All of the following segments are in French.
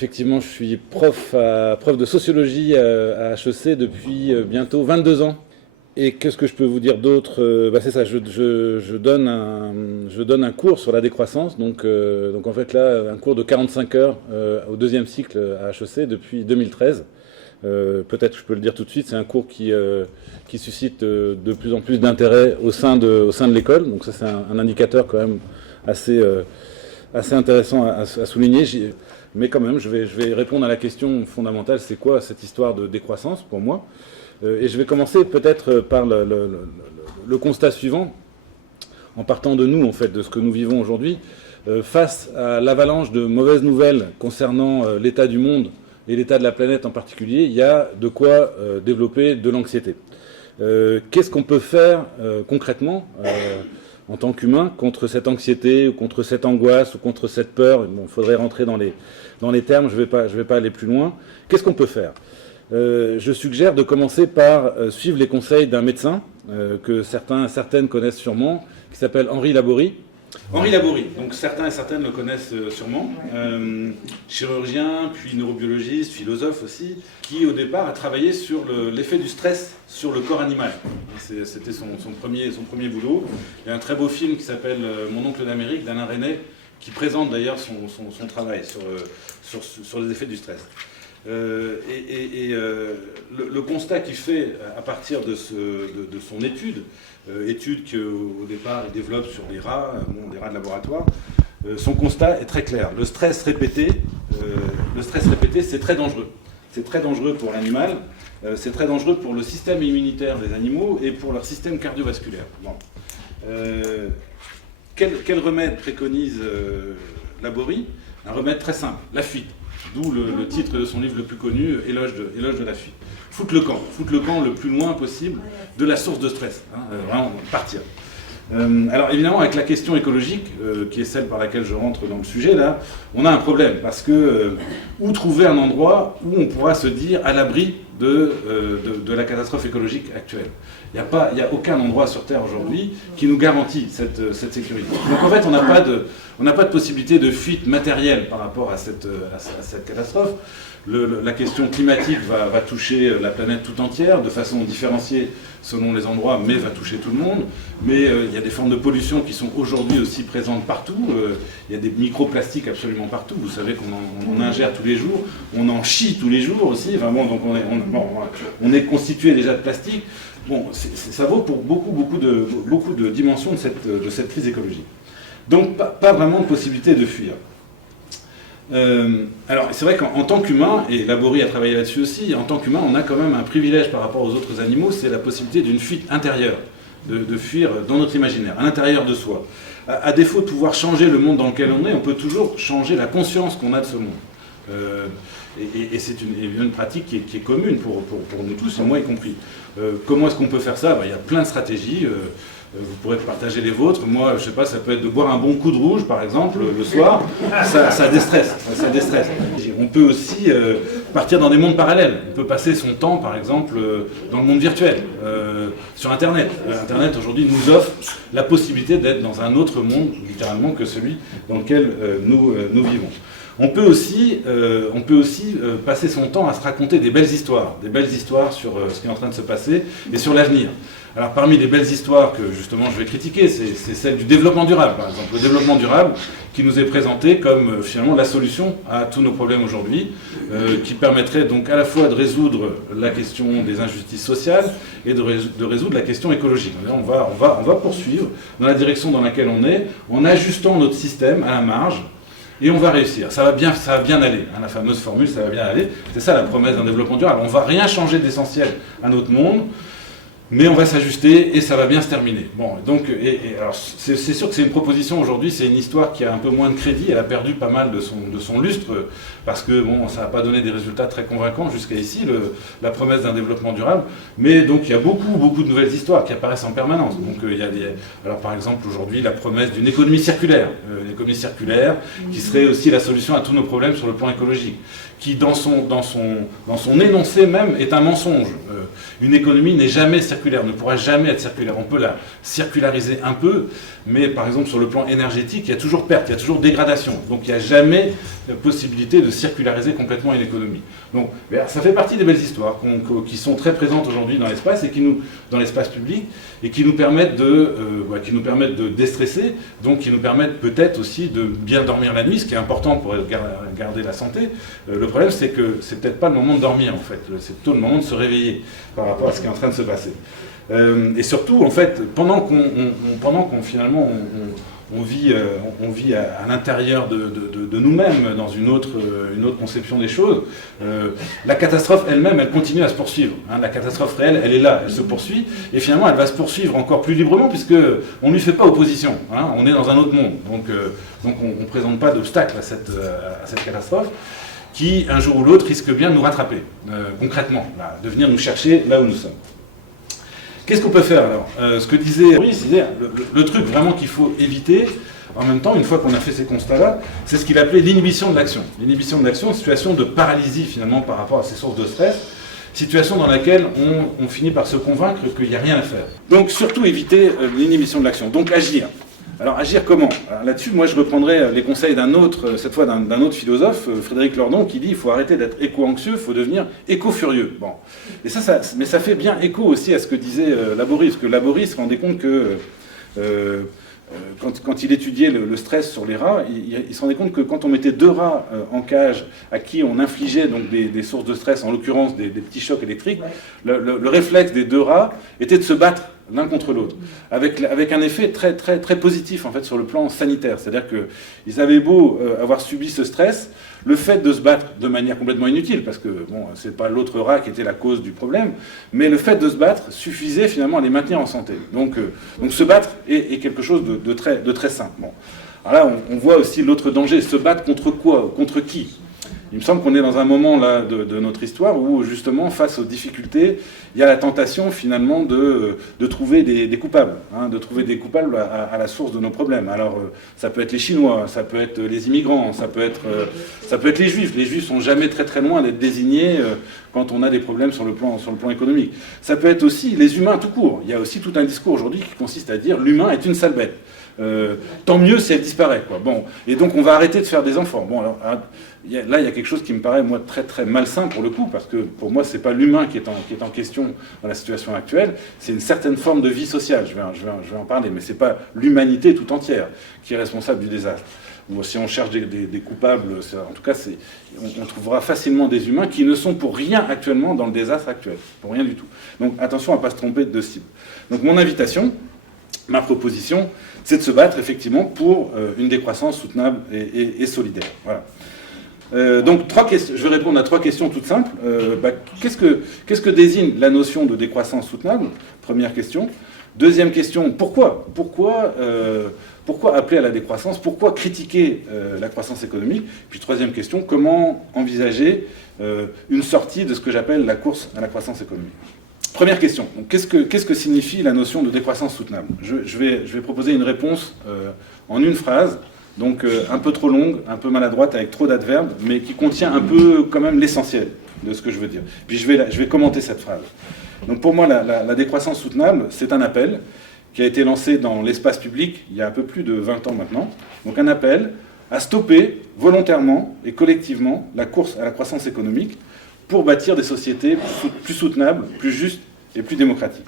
effectivement, je suis prof de sociologie à HEC depuis bientôt 22 ans. Et qu'est-ce que je peux vous dire d'autre? C'est ça, je donne un cours sur la décroissance, donc en fait là, un cours de 45 heures au deuxième cycle à HEC depuis 2013. Peut-être que je peux le dire tout de suite, c'est un cours qui suscite de plus en plus d'intérêt au sein de l'école, donc ça c'est un indicateur quand même assez intéressant à souligner. Mais quand même, je vais répondre à la question fondamentale, c'est quoi cette histoire de décroissance pour moi? Et je vais commencer peut-être par le constat suivant, en partant de nous, en fait, de ce que nous vivons aujourd'hui. Face à l'avalanche de mauvaises nouvelles concernant l'état du monde et l'état de la planète en particulier, il y a de quoi développer de l'anxiété. Qu'est-ce qu'on peut faire concrètement en tant qu'humain contre cette anxiété, ou contre cette angoisse, ou contre cette peur? Bon, il faudrait rentrer dans les termes, je vais pas aller plus loin. Qu'est-ce qu'on peut faire? Je suggère de commencer par suivre les conseils d'un médecin que certaines connaissent sûrement, qui s'appelle Henri Laborie. Henri Laborie, donc certains et certaines le connaissent sûrement, chirurgien, puis neurobiologiste, philosophe aussi, qui au départ a travaillé sur l'effet du stress sur le corps animal. C'était son premier boulot. Il y a un très beau film qui s'appelle Mon oncle d'Amérique d'Alain Resnais, qui présente d'ailleurs son travail sur les effets du stress. Le constat qu'il fait à partir de son étude qu'au départ il développe sur les rats, des rats de laboratoire, son constat est très clair. Le stress répété, c'est très dangereux. C'est très dangereux pour l'animal, c'est très dangereux pour le système immunitaire des animaux et pour leur système cardiovasculaire. Bon. Quel remède préconise Laborie? Un remède très simple, la fuite. D'où le titre de son livre le plus connu, Éloge de la fuite. Foutre le camp le plus loin possible de la source de stress. Vraiment partir. Alors évidemment, avec la question écologique, qui est celle par laquelle je rentre dans le sujet, là, on a un problème. Parce que où trouver un endroit où on pourra se dire à l'abri de la catastrophe écologique actuelle? Il n'y a aucun endroit sur Terre aujourd'hui qui nous garantit cette sécurité. Donc en fait, on n'a pas de possibilité de fuite matérielle par rapport à cette catastrophe. La question climatique va toucher la planète tout entière, de façon différenciée selon les endroits, mais va toucher tout le monde. Mais il y a des formes de pollution qui sont aujourd'hui aussi présentes partout. Il y a des microplastiques absolument partout. Vous savez qu'on en ingère tous les jours, on en chie tous les jours aussi. Enfin bon, donc on est constitué déjà de plastique. Bon, ça vaut pour beaucoup de dimensions de cette crise écologique. Donc pas vraiment de possibilité de fuir. Alors c'est vrai qu'en tant qu'humain, et Laborie a travaillé là-dessus aussi, en tant qu'humain on a quand même un privilège par rapport aux autres animaux, c'est la possibilité d'une fuite intérieure, de fuir dans notre imaginaire, à l'intérieur de soi. À défaut de pouvoir changer le monde dans lequel on est, on peut toujours changer la conscience qu'on a de ce monde. Et c'est une pratique qui est commune pour nous tous, et moi y compris. Comment est-ce qu'on peut faire ça? Il y a plein de stratégies. Vous pourrez partager les vôtres. Moi, je sais pas, ça peut être de boire un bon coup de rouge, par exemple, le soir. Ça déstresse. On peut aussi partir dans des mondes parallèles. On peut passer son temps, par exemple, dans le monde virtuel, sur Internet. Internet, aujourd'hui, nous offre la possibilité d'être dans un autre monde, littéralement, que celui dans lequel nous vivons. On peut aussi passer son temps à se raconter des belles histoires sur ce qui est en train de se passer et sur l'avenir. Alors parmi les belles histoires que justement je vais critiquer, c'est celle du développement durable, par exemple. Le développement durable qui nous est présenté comme finalement la solution à tous nos problèmes aujourd'hui, qui permettrait donc à la fois de résoudre la question des injustices sociales et de résoudre la question écologique. On va poursuivre dans la direction dans laquelle on est, en ajustant notre système à la marge. Et on va réussir, ça va bien aller, la fameuse formule, ça va bien aller, c'est ça la promesse d'un développement durable. On ne va rien changer d'essentiel à notre monde, mais on va s'ajuster et ça va bien se terminer. Bon, donc, alors c'est sûr que c'est une proposition aujourd'hui, c'est une histoire qui a un peu moins de crédit, elle a perdu pas mal de son lustre, parce que bon, ça n'a pas donné des résultats très convaincants jusqu'à ici, la promesse d'un développement durable, mais donc il y a beaucoup de nouvelles histoires qui apparaissent en permanence. Donc alors par exemple aujourd'hui la promesse d'une économie circulaire, qui serait aussi la solution à tous nos problèmes sur le plan écologique, qui dans son énoncé même est un mensonge. Une économie n'est jamais circulaire, ne pourra jamais être circulaire. On peut la circulariser un peu, mais par exemple sur le plan énergétique, il y a toujours perte, il y a toujours dégradation. Donc il n'y a jamais possibilité de circulariser complètement une économie. Donc ça fait partie des belles histoires qui sont très présentes aujourd'hui dans l'espace et dans l'espace public, et qui nous permettent de déstresser, donc qui nous permettent peut-être aussi de bien dormir la nuit, ce qui est important pour garder la santé. Le problème, c'est que c'est peut-être pas le moment de dormir, en fait. C'est plutôt le moment de se réveiller par rapport à ce qui est en train de se passer. Et surtout, en fait, pendant qu'on finalement on vit à l'intérieur de nous-mêmes, dans une autre conception des choses, la catastrophe elle-même, elle continue à se poursuivre. Hein. La catastrophe réelle, elle est là, elle se poursuit, et finalement, elle va se poursuivre encore plus librement, puisqu'on ne lui fait pas opposition. Hein. On est dans un autre monde. Donc on ne présente pas d'obstacle à cette catastrophe, qui, un jour ou l'autre, risque bien de nous rattraper, concrètement, là, de venir nous chercher là où nous sommes. Qu'est-ce qu'on peut faire alors ? Ce que disait Boris, le truc vraiment qu'il faut éviter, en même temps, une fois qu'on a fait ces constats-là, c'est ce qu'il appelait l'inhibition de l'action. L'inhibition de l'action, situation de paralysie finalement par rapport à ces sources de stress, situation dans laquelle on finit par se convaincre qu'il n'y a rien à faire. Donc surtout éviter l'inhibition de l'action, donc agir. Alors agir comment ? Là-dessus, moi je reprendrai les conseils cette fois d'un autre philosophe, Frédéric Lordon, qui dit qu'il faut arrêter d'être éco-anxieux, il faut devenir éco-furieux. Bon. Et mais ça fait bien écho aussi à ce que disait Laborie, parce que Laborie se rendait compte que quand il étudiait le stress sur les rats, il se rendait compte que quand on mettait 2 rats en cage à qui on infligeait donc des sources de stress, en l'occurrence des petits chocs électriques, le réflexe des 2 rats était de se battre l'un contre l'autre, avec un effet très, très, très positif en fait sur le plan sanitaire. C'est-à-dire qu'ils avaient beau avoir subi ce stress, le fait de se battre de manière complètement inutile, parce que bon, c'est pas l'autre rat qui était la cause du problème, mais le fait de se battre suffisait finalement à les maintenir en santé. Donc se battre est quelque chose de très sain. Bon. Alors là, on voit aussi l'autre danger, se battre contre quoi ? Contre qui ? Il me semble qu'on est dans un moment là de notre histoire où justement face aux difficultés, il y a la tentation finalement de trouver des coupables, hein, de trouver des coupables à la source de nos problèmes. Alors ça peut être les Chinois, ça peut être les immigrants, ça peut être les Juifs. Les Juifs sont jamais très très loin d'être désignés quand on a des problèmes sur le plan économique. Ça peut être aussi les humains tout court. Il y a aussi tout un discours aujourd'hui qui consiste à dire l'humain est une sale bête. Tant mieux si elle disparaît, quoi. Bon, et donc on va arrêter de faire des enfants. Bon, alors, là, il y a quelque chose qui me paraît, moi, très très malsain pour le coup, parce que pour moi, c'est pas l'humain qui est en question dans la situation actuelle, c'est une certaine forme de vie sociale, je vais en parler, mais c'est pas l'humanité tout entière qui est responsable du désastre. Ou si on cherche des coupables, en tout cas, on trouvera facilement des humains qui ne sont pour rien actuellement dans le désastre actuel, pour rien du tout. Donc attention à ne pas se tromper de cible. Donc mon invitation, ma proposition, c'est de se battre effectivement pour une décroissance soutenable et solidaire. Voilà. Donc je vais répondre à 3 questions toutes simples. Qu'est-ce que désigne la notion de décroissance soutenable ? Première question. Deuxième question, pourquoi appeler à la décroissance ? Pourquoi critiquer la croissance économique ? Puis troisième question, comment envisager une sortie de ce que j'appelle la course à la croissance économique ? Première question, donc, qu'est-ce que signifie la notion de décroissance soutenable ? Je vais proposer une réponse en une phrase, donc un peu trop longue, un peu maladroite, avec trop d'adverbes, mais qui contient un peu quand même l'essentiel de ce que je veux dire. Puis je vais commenter cette phrase. Donc pour moi, la décroissance soutenable, c'est un appel qui a été lancé dans l'espace public il y a un peu plus de 20 ans maintenant. Donc un appel à stopper volontairement et collectivement la course à la croissance économique pour bâtir des sociétés plus soutenables, plus justes et plus démocratiques.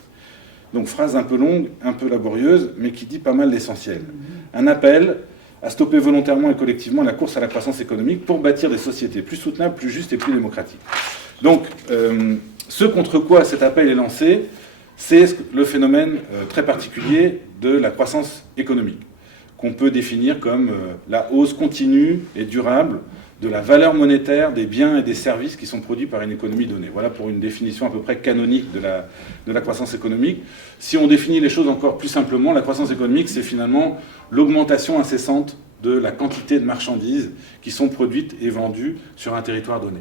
Donc phrase un peu longue, un peu laborieuse, mais qui dit pas mal l'essentiel. Un appel à stopper volontairement et collectivement la course à la croissance économique pour bâtir des sociétés plus soutenables, plus justes et plus démocratiques. Donc, ce contre quoi cet appel est lancé, c'est le phénomène très particulier de la croissance économique, qu'on peut définir comme la hausse continue et durable de la valeur monétaire des biens et des services qui sont produits par une économie donnée. Voilà pour une définition à peu près canonique de la croissance économique. Si on définit les choses encore plus simplement, la croissance économique, c'est finalement l'augmentation incessante de la quantité de marchandises qui sont produites et vendues sur un territoire donné.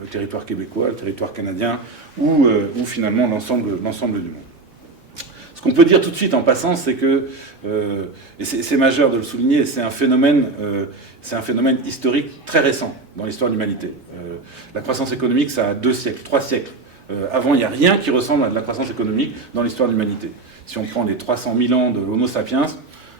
Le territoire québécois, le territoire canadien, ou finalement l'ensemble du monde. Ce Ce qu'on peut dire tout de suite en passant, c'est que, et c'est majeur de le souligner, c'est un phénomène historique très récent dans l'histoire de l'humanité. La croissance économique, ça a 2 siècles, 3 siècles. Avant, il n'y a rien qui ressemble à de la croissance économique dans l'histoire de l'humanité. Si on prend les 300 000 ans de l'Homo sapiens,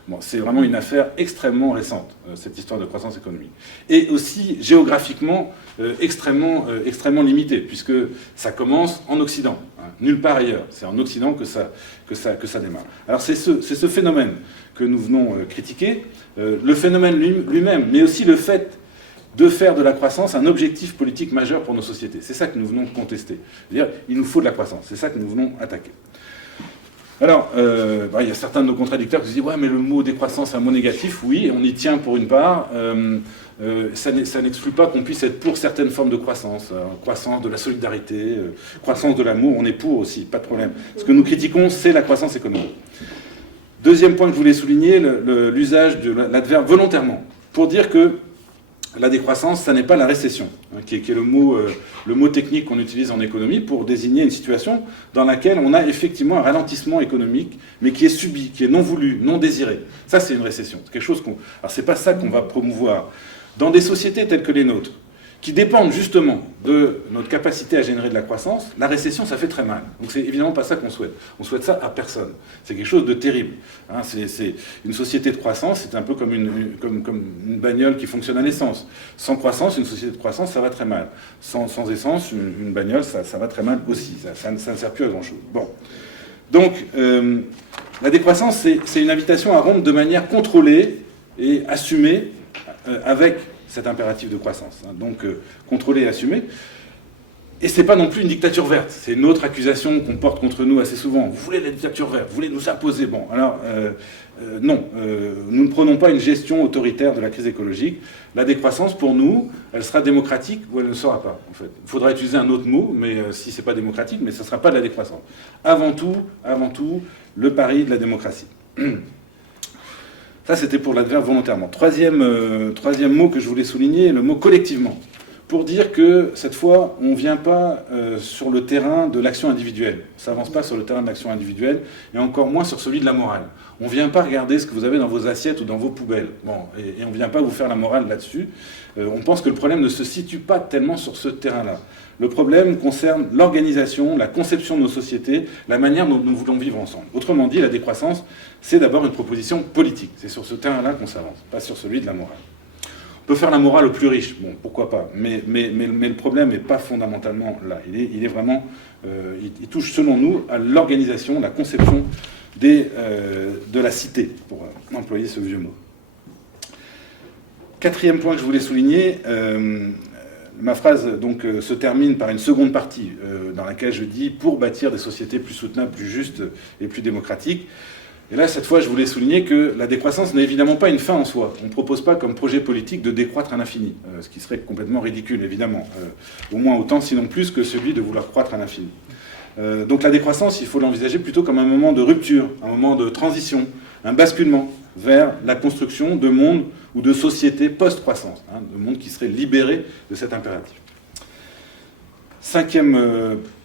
bon, c'est vraiment une affaire extrêmement récente, cette histoire de croissance économique. Et aussi géographiquement extrêmement limitée, puisque ça commence en Occident, hein, nulle part ailleurs. C'est en Occident que ça démarre. Alors c'est ce phénomène que nous venons critiquer, le phénomène lui-même, mais aussi le fait de faire de la croissance un objectif politique majeur pour nos sociétés. C'est ça que nous venons contester. C'est-à-dire, il nous faut de la croissance. C'est ça que nous venons attaquer. Alors, il y a certains de nos contradicteurs qui se disent « Ouais, mais le mot décroissance, c'est un mot négatif. » Oui, on y tient pour une part. Ça n'exclut pas qu'on puisse être pour certaines formes de croissance. Croissance de la solidarité, croissance de l'amour, on est pour aussi, pas de problème. Ce que nous critiquons, c'est la croissance économique. Deuxième point que je voulais souligner, l'usage de l'adverbe volontairement, pour dire que la décroissance, ça n'est pas la récession, hein, qui est le mot technique qu'on utilise en économie pour désigner une situation dans laquelle on a effectivement un ralentissement économique, mais qui est subi, qui est non voulu, non désiré. Ça, c'est une récession. C'est quelque chose alors, c'est pas ça qu'on va promouvoir. Dans des sociétés telles que les nôtres, qui dépendent justement de notre capacité à générer de la croissance, la récession, ça fait très mal. Donc c'est évidemment pas ça qu'on souhaite. On souhaite ça à personne. C'est quelque chose de terrible. Hein, c'est une société de croissance, c'est un peu comme une bagnole qui fonctionne à l'essence. Sans croissance, une société de croissance, ça va très mal. Sans essence, une bagnole, ça va très mal aussi. Ça ne sert plus à grand-chose. Bon. Donc, la décroissance, c'est une invitation à rompre de manière contrôlée et assumée avec cet impératif de croissance. Hein, donc, contrôlé et assumé. Et c'est pas non plus une dictature verte. C'est une autre accusation qu'on porte contre nous assez souvent. Vous voulez la dictature verte, vous voulez nous imposer. Bon, alors, non. Nous ne prenons pas une gestion autoritaire de la crise écologique. La décroissance, pour nous, elle sera démocratique ou elle ne sera pas, en fait. Il faudra utiliser un autre mot, mais si c'est pas démocratique, mais ça ne sera pas de la décroissance. Avant tout, le pari de la démocratie. Ça, c'était pour l'adverbe volontairement. Troisième mot que je voulais souligner, le mot collectivement. Pour dire que, cette fois, on ne vient pas sur le terrain de l'action individuelle. On ne s'avance pas sur le terrain de l'action individuelle, et encore moins sur celui de la morale. On ne vient pas regarder ce que vous avez dans vos assiettes ou dans vos poubelles. Bon, et on ne vient pas vous faire la morale là-dessus. On pense que le problème ne se situe pas tellement sur ce terrain-là. Le problème concerne l'organisation, la conception de nos sociétés, la manière dont nous voulons vivre ensemble. Autrement dit, la décroissance, c'est d'abord une proposition politique. C'est sur ce terrain-là qu'on s'avance, pas sur celui de la morale. On peut faire la morale aux plus riches, bon, pourquoi pas, mais le problème n'est pas fondamentalement là. Il est vraiment, il touche selon nous à l'organisation, la conception de la cité, pour employer ce vieux mot. Quatrième point que je voulais souligner, ma phrase donc, se termine par une seconde partie dans laquelle je dis « pour bâtir des sociétés plus soutenables, plus justes et plus démocratiques ». Et là, cette fois, je voulais souligner que la décroissance n'est évidemment pas une fin en soi. On ne propose pas comme projet politique de décroître à l'infini, ce qui serait complètement ridicule, évidemment. Au moins autant, sinon plus, que celui de vouloir croître à l'infini. Donc la décroissance, il faut l'envisager plutôt comme un moment de rupture, un moment de transition, un basculement vers la construction de mondes ou de sociétés post-croissance, hein, de mondes qui seraient libérés de cet impératif. Cinquième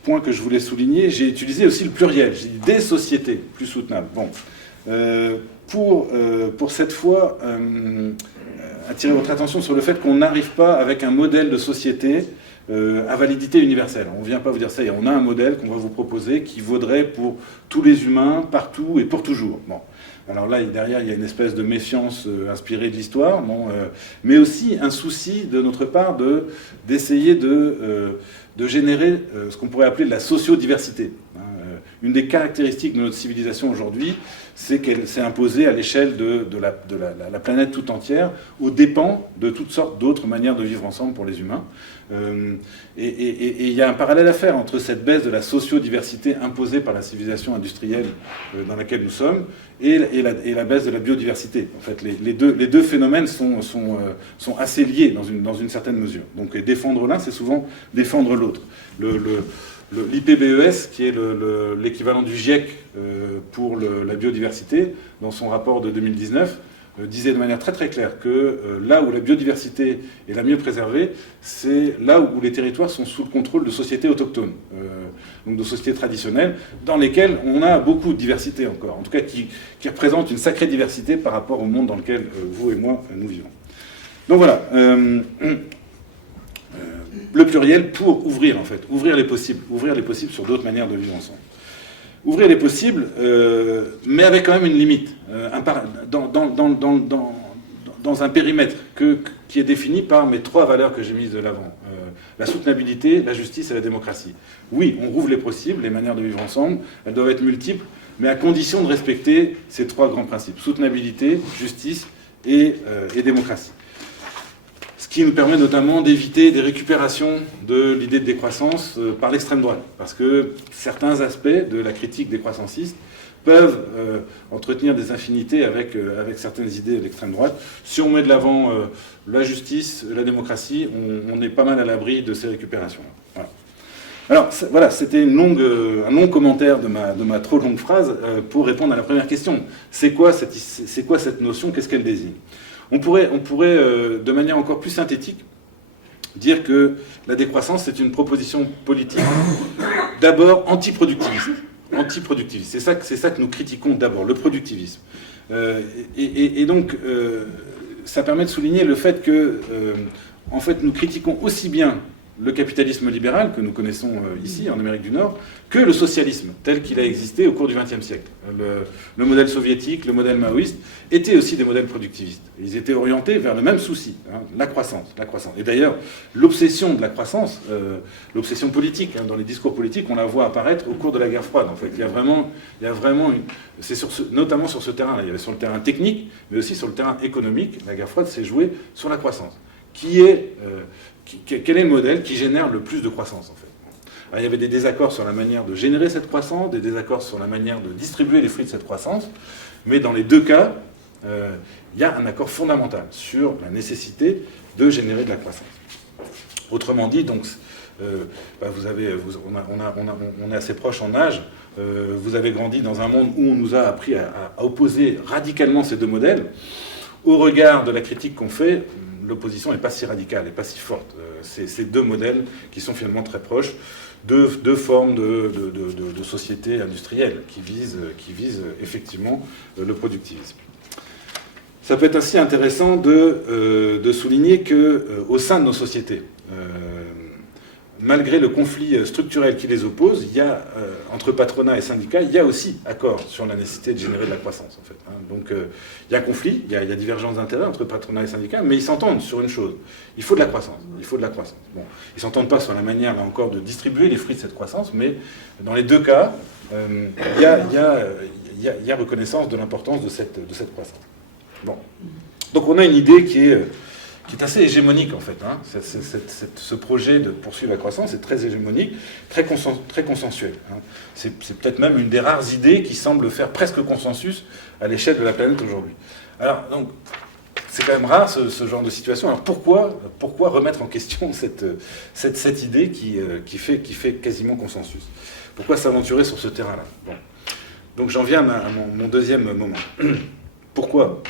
point que je voulais souligner, j'ai utilisé aussi le pluriel, j'ai dit des sociétés plus soutenables. Bon. Pour cette fois, attirer votre attention sur le fait qu'on n'arrive pas avec un modèle de société à validité universelle. On ne vient pas vous dire ça, on a un modèle qu'on va vous proposer qui vaudrait pour tous les humains, partout et pour toujours. Bon. Alors là, derrière, il y a une espèce de méfiance inspirée de l'histoire, bon, mais aussi un souci de notre part d'essayer de générer ce qu'on pourrait appeler de la sociodiversité. Une des caractéristiques de notre civilisation aujourd'hui, c'est qu'elle s'est imposée à l'échelle de la planète tout entière, aux dépens de toutes sortes d'autres manières de vivre ensemble pour les humains. Et il y a un parallèle à faire entre cette baisse de la sociodiversité imposée par la civilisation industrielle dans laquelle nous sommes et la baisse de la biodiversité. En fait, les deux phénomènes sont assez liés dans une certaine mesure. Donc défendre l'un, c'est souvent défendre l'autre. L'IPBES, qui est l'équivalent du GIEC pour la biodiversité, dans son rapport de 2019, disait de manière très très claire que là où la biodiversité est la mieux préservée, c'est là où les territoires sont sous le contrôle de sociétés autochtones, donc de sociétés traditionnelles, dans lesquelles on a beaucoup de diversité encore, en tout cas qui représentent une sacrée diversité par rapport au monde dans lequel vous et moi nous vivons. Donc voilà, le pluriel pour ouvrir en fait, ouvrir les possibles sur d'autres manières de vivre ensemble. Ouvrir les possibles, mais avec quand même une limite, dans un périmètre qui est défini par mes 3 valeurs que j'ai mises de l'avant. La soutenabilité, la justice et la démocratie. Oui, on rouvre les possibles, les manières de vivre ensemble, elles doivent être multiples, mais à condition de respecter ces 3 grands principes. Soutenabilité, justice et démocratie. Ce qui nous permet notamment d'éviter des récupérations de l'idée de décroissance par l'extrême droite. Parce que certains aspects de la critique décroissanciste peuvent entretenir des affinités avec certaines idées de l'extrême droite. Si on met de l'avant la justice, la démocratie, on est pas mal à l'abri de ces récupérations. Voilà. Alors voilà, c'était un long commentaire de ma trop longue phrase pour répondre à la première question. C'est quoi cette notion? Qu'est-ce qu'elle désigne? On pourrait de manière encore plus synthétique, dire que la décroissance, c'est une proposition politique d'abord antiproductiviste. C'est ça que nous critiquons d'abord, le productivisme. Et donc, ça permet de souligner le fait que, en fait, nous critiquons aussi bien le capitalisme libéral que nous connaissons ici, en Amérique du Nord, que le socialisme, tel qu'il a existé au cours du XXe siècle. Le modèle soviétique, le modèle maoïste, étaient aussi des modèles productivistes. Ils étaient orientés vers le même souci, la croissance. Et d'ailleurs, l'obsession de la croissance, l'obsession politique, dans les discours politiques, on la voit apparaître au cours de la guerre froide, en fait. Il y a vraiment c'est notamment sur ce terrain-là. Il y avait sur le terrain technique, mais aussi sur le terrain économique. La guerre froide s'est jouée sur la croissance. Quel est le modèle qui génère le plus de croissance, en fait? Alors, il y avait des désaccords sur la manière de générer cette croissance, des désaccords sur la manière de distribuer les fruits de cette croissance, mais dans les 2 cas, il y a un accord fondamental sur la nécessité de générer de la croissance. Autrement dit, donc, on est assez proches en âge, vous avez grandi dans un monde où on nous a appris à opposer radicalement ces 2 modèles. Au regard de la critique qu'on fait, l'opposition n'est pas si radicale, n'est pas si forte. C'est ces 2 modèles qui sont finalement très proches, 2 formes de société industrielle qui visent effectivement le productivisme. Ça peut être ainsi intéressant de souligner qu'au sein de nos sociétés, malgré le conflit structurel qui les oppose, il y a, entre patronat et syndicats, il y a aussi accord sur la nécessité de générer de la croissance, en fait. Donc, il y a conflit, il y a divergence d'intérêts entre patronat et syndicats, mais ils s'entendent sur une chose. Il faut de la croissance. Bon, ils ne s'entendent pas sur la manière, là encore, de distribuer les fruits de cette croissance, mais dans les 2 cas, il y a reconnaissance de l'importance de cette croissance. Bon. Donc, on a une idée qui est assez hégémonique, en fait. Ce projet de poursuivre la croissance est très hégémonique, très consensuel. C'est peut-être même une des rares idées qui semble faire presque consensus à l'échelle de la planète aujourd'hui. Alors, donc, c'est quand même rare ce genre de situation. Alors, pourquoi remettre en question cette idée qui fait quasiment consensus? Pourquoi s'aventurer sur ce terrain-là? Bon. Donc, j'en viens à mon deuxième moment. Pourquoi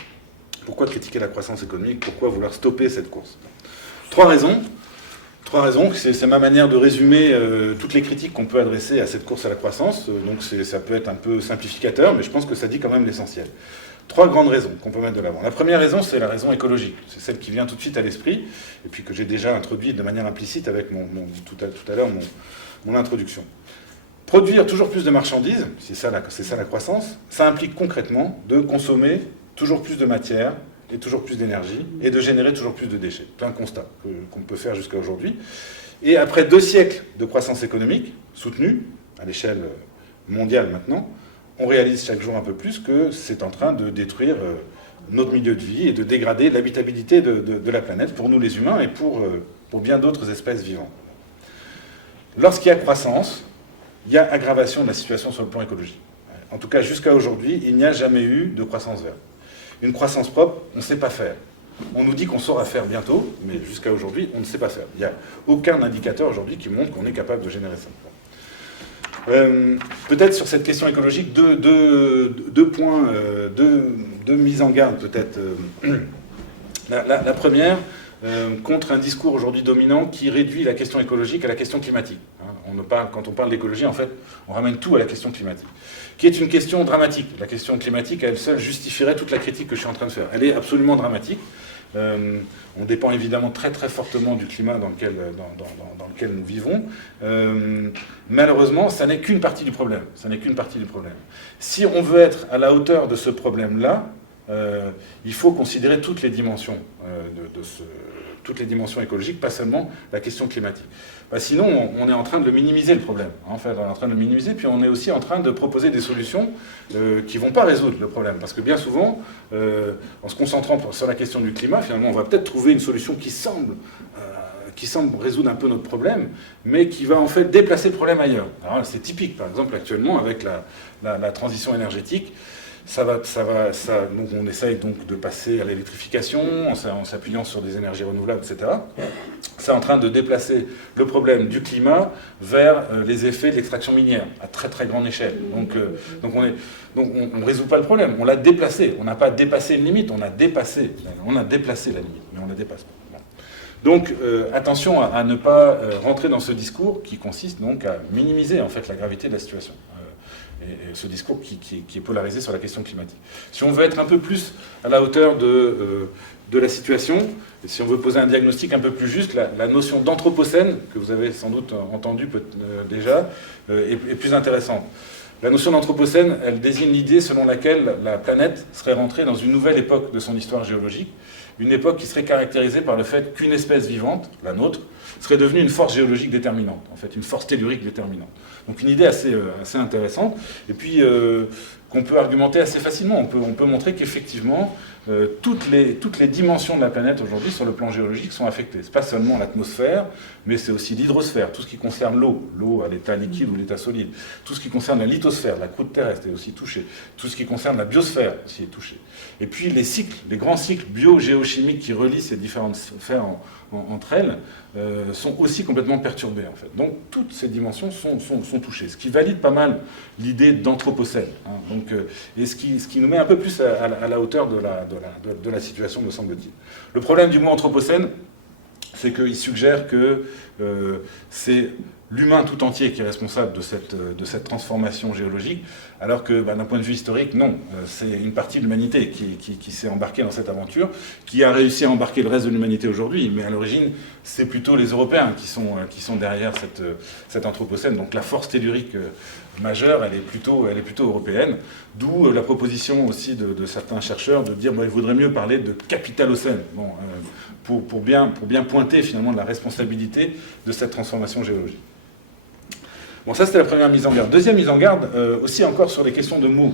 critiquer la croissance économique? Pourquoi vouloir stopper cette course? 3 raisons. 3 raisons, c'est ma manière de résumer toutes les critiques qu'on peut adresser à cette course à la croissance. Donc ça peut être un peu simplificateur, mais je pense que ça dit quand même l'essentiel. 3 grandes raisons qu'on peut mettre de l'avant. La première raison, c'est la raison écologique. C'est celle qui vient tout de suite à l'esprit, et puis que j'ai déjà introduite de manière implicite avec tout à l'heure mon introduction. Produire toujours plus de marchandises, c'est ça la croissance, ça implique concrètement de consommer toujours plus de matière et toujours plus d'énergie, et de générer toujours plus de déchets. C'est un constat qu'on peut faire jusqu'à aujourd'hui. Et après 2 siècles de croissance économique soutenue, à l'échelle mondiale maintenant, on réalise chaque jour un peu plus que c'est en train de détruire notre milieu de vie et de dégrader l'habitabilité de la planète pour nous les humains et pour bien d'autres espèces vivantes. Lorsqu'il y a croissance, il y a aggravation de la situation sur le plan écologique. En tout cas, jusqu'à aujourd'hui, il n'y a jamais eu de croissance verte. Une croissance propre, on ne sait pas faire. On nous dit qu'on saura faire bientôt, mais jusqu'à aujourd'hui, on ne sait pas faire. Il n'y a aucun indicateur aujourd'hui qui montre qu'on est capable de générer ça. Peut-être sur cette question écologique, deux mises en garde peut-être. La première, contre un discours aujourd'hui dominant qui réduit la question écologique à la question climatique. Quand on parle d'écologie, en fait, on ramène tout à la question climatique, qui est une question dramatique. La question climatique, elle seule, justifierait toute la critique que je suis en train de faire. Elle est absolument dramatique. On dépend évidemment très très fortement du climat dans lequel nous vivons. Malheureusement, ça n'est qu'une partie du problème. Ça n'est qu'une partie du problème. Si on veut être à la hauteur de ce problème-là, il faut considérer toutes les dimensions toutes les dimensions écologiques, pas seulement la question climatique. Sinon, on est en train de minimiser le problème. En fait, on est en train de le minimiser, puis on est aussi en train de proposer des solutions qui ne vont pas résoudre le problème. Parce que bien souvent, en se concentrant sur la question du climat, finalement, on va peut-être trouver une solution qui semble résoudre un peu notre problème, mais qui va en fait déplacer le problème ailleurs. Alors c'est typique, par exemple, actuellement, avec la transition énergétique. Donc on essaye donc de passer à l'électrification en s'appuyant sur des énergies renouvelables, etc. C'est en train de déplacer le problème du climat vers les effets de l'extraction minière à très très grande échelle. Donc on ne résout pas le problème, on l'a déplacé. On n'a pas dépassé une limite, on a dépassé la limite, mais on la dépasse pas. Donc attention à ne pas rentrer dans ce discours qui consiste donc à minimiser en fait la gravité de la situation. Et ce discours qui est polarisé sur la question climatique. Si on veut être un peu plus à la hauteur de la situation, et si on veut poser un diagnostic un peu plus juste, la notion d'anthropocène, que vous avez sans doute entendu déjà, est plus intéressante. La notion d'anthropocène, elle désigne l'idée selon laquelle la planète serait rentrée dans une nouvelle époque de son histoire géologique, une époque qui serait caractérisée par le fait qu'une espèce vivante, la nôtre, serait devenue une force géologique déterminante, en fait, une force tellurique déterminante. Donc une idée assez intéressante, et puis qu'on peut argumenter assez facilement. On peut montrer qu'effectivement, toutes les dimensions de la planète aujourd'hui, sur le plan géologique, sont affectées. Ce n'est pas seulement l'atmosphère, mais c'est aussi l'hydrosphère, tout ce qui concerne l'eau à l'état liquide ou l'état solide, tout ce qui concerne la lithosphère, la croûte terrestre est aussi touchée, tout ce qui concerne la biosphère aussi est touché. Et puis les grands cycles bio-géochimiques qui relient ces différentes sphères entre elles, sont aussi complètement perturbées, en fait. Donc toutes ces dimensions sont touchées, ce qui valide pas mal l'idée d'anthropocène. Et ce qui nous met un peu plus à la hauteur de la situation, me semble-t-il. Le problème du mot anthropocène, c'est qu'il suggère que c'est l'humain tout entier qui est responsable de cette transformation géologique, alors que d'un point de vue historique, non. C'est une partie de l'humanité qui s'est embarquée dans cette aventure, qui a réussi à embarquer le reste de l'humanité aujourd'hui, mais à l'origine, c'est plutôt les Européens qui sont derrière cet anthropocène. Donc la force tellurique majeure, elle est plutôt européenne, d'où la proposition aussi de certains chercheurs de dire il vaudrait mieux parler de capitalocène, pour bien pointer finalement la responsabilité de cette transformation géologique. Bon, ça c'était la première mise en garde. Deuxième mise en garde, aussi encore sur les questions de mots.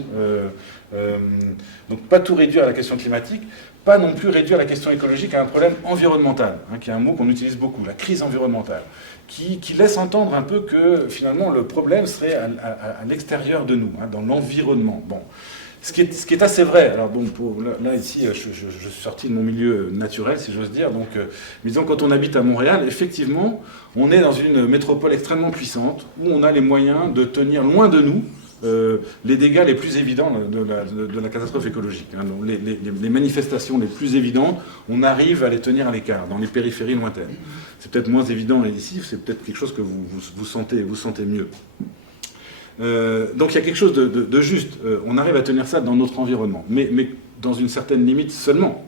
Donc pas tout réduire à la question climatique, pas non plus réduire la question écologique à un problème environnemental, qui est un mot qu'on utilise beaucoup, la crise environnementale, qui laisse entendre un peu que finalement le problème serait à l'extérieur de nous, dans l'environnement. Bon. Ce qui est assez vrai. Alors bon, là ici, je suis sorti de mon milieu naturel, si j'ose dire. Donc, disons, quand on habite à Montréal, effectivement, on est dans une métropole extrêmement puissante où on a les moyens de tenir loin de nous les dégâts les plus évidents de la catastrophe écologique. Donc, les manifestations les plus évidentes, on arrive à les tenir à l'écart, dans les périphéries lointaines. C'est peut-être moins évident ici, c'est peut-être quelque chose que vous sentez mieux. Donc il y a quelque chose de juste. On arrive à tenir ça dans notre environnement, mais dans une certaine limite seulement.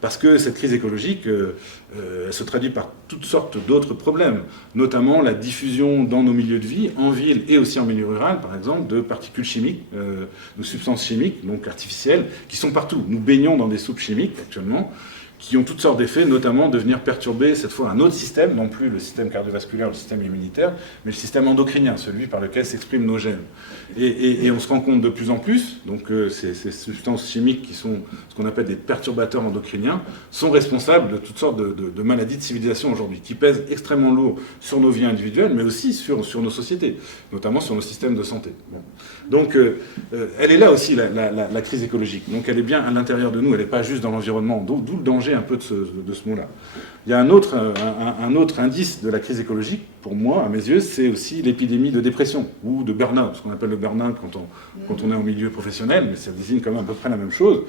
Parce que cette crise écologique, elle se traduit par toutes sortes d'autres problèmes, notamment la diffusion dans nos milieux de vie, en ville et aussi en milieu rural, par exemple, de particules chimiques, de substances chimiques, donc artificielles, qui sont partout. Nous baignons dans des soupes chimiques actuellement, qui ont toutes sortes d'effets, notamment de venir perturber cette fois un autre système, non plus le système cardiovasculaire, le système immunitaire, mais le système endocrinien, celui par lequel s'expriment nos gènes. Et on se rend compte de plus en plus, donc ces substances chimiques qui sont ce qu'on appelle des perturbateurs endocriniens, sont responsables de toutes sortes de maladies de civilisation aujourd'hui, qui pèsent extrêmement lourd sur nos vies individuelles, mais aussi sur nos sociétés, notamment sur nos systèmes de santé. Bon. Donc elle est là aussi, la crise écologique. Donc elle est bien à l'intérieur de nous, elle n'est pas juste dans l'environnement, d'où le danger changer un peu de ce mot-là. Il y a un autre indice de la crise écologique, pour moi, à mes yeux, c'est aussi l'épidémie de dépression ou de burn-out, ce qu'on appelle le burn-out quand on est en milieu professionnel, mais ça désigne quand même à peu près la même chose.